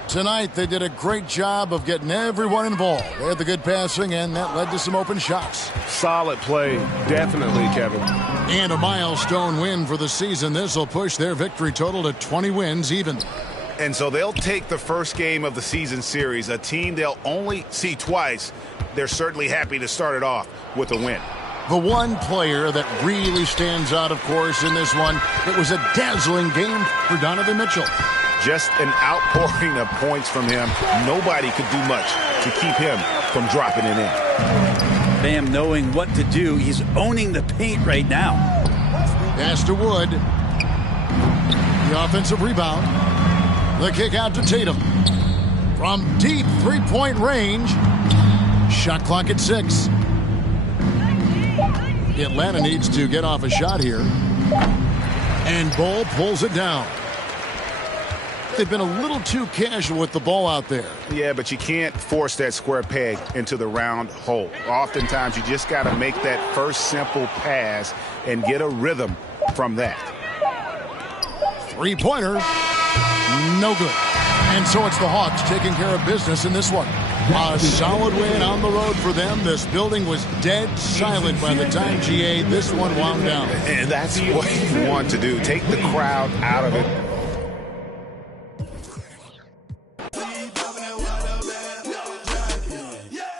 Tonight, they did a great job of getting everyone involved. They had the good passing, and that led to some open shots. Solid play, definitely, Kevin. And a milestone win for the season. This will push their victory total to 20 wins even. And so they'll take the first game of the season series, a team they'll only see twice. They're certainly happy to start it off with a win. The one player that really stands out, of course, in this one, it was a dazzling game for Donovan Mitchell. Just an outpouring of points from him. Nobody could do much to keep him from dropping it in. Bam knowing what to do. He's owning the paint right now. Pass to Wood. The offensive rebound. The kick out to Tatum. From deep three-point range. Shot clock at 6. Atlanta needs to get off a shot here. And Ball pulls it down. They've been a little too casual with the ball out there. Yeah, but you can't force that square peg into the round hole. Oftentimes, you just got to make that first simple pass and get a rhythm from that. Three-pointer. No good. And so it's the Hawks taking care of business in this one. A solid win on the road for them. This building was dead silent by the time, GA, this one wound down. And that's what you want to do. Take the crowd out of it.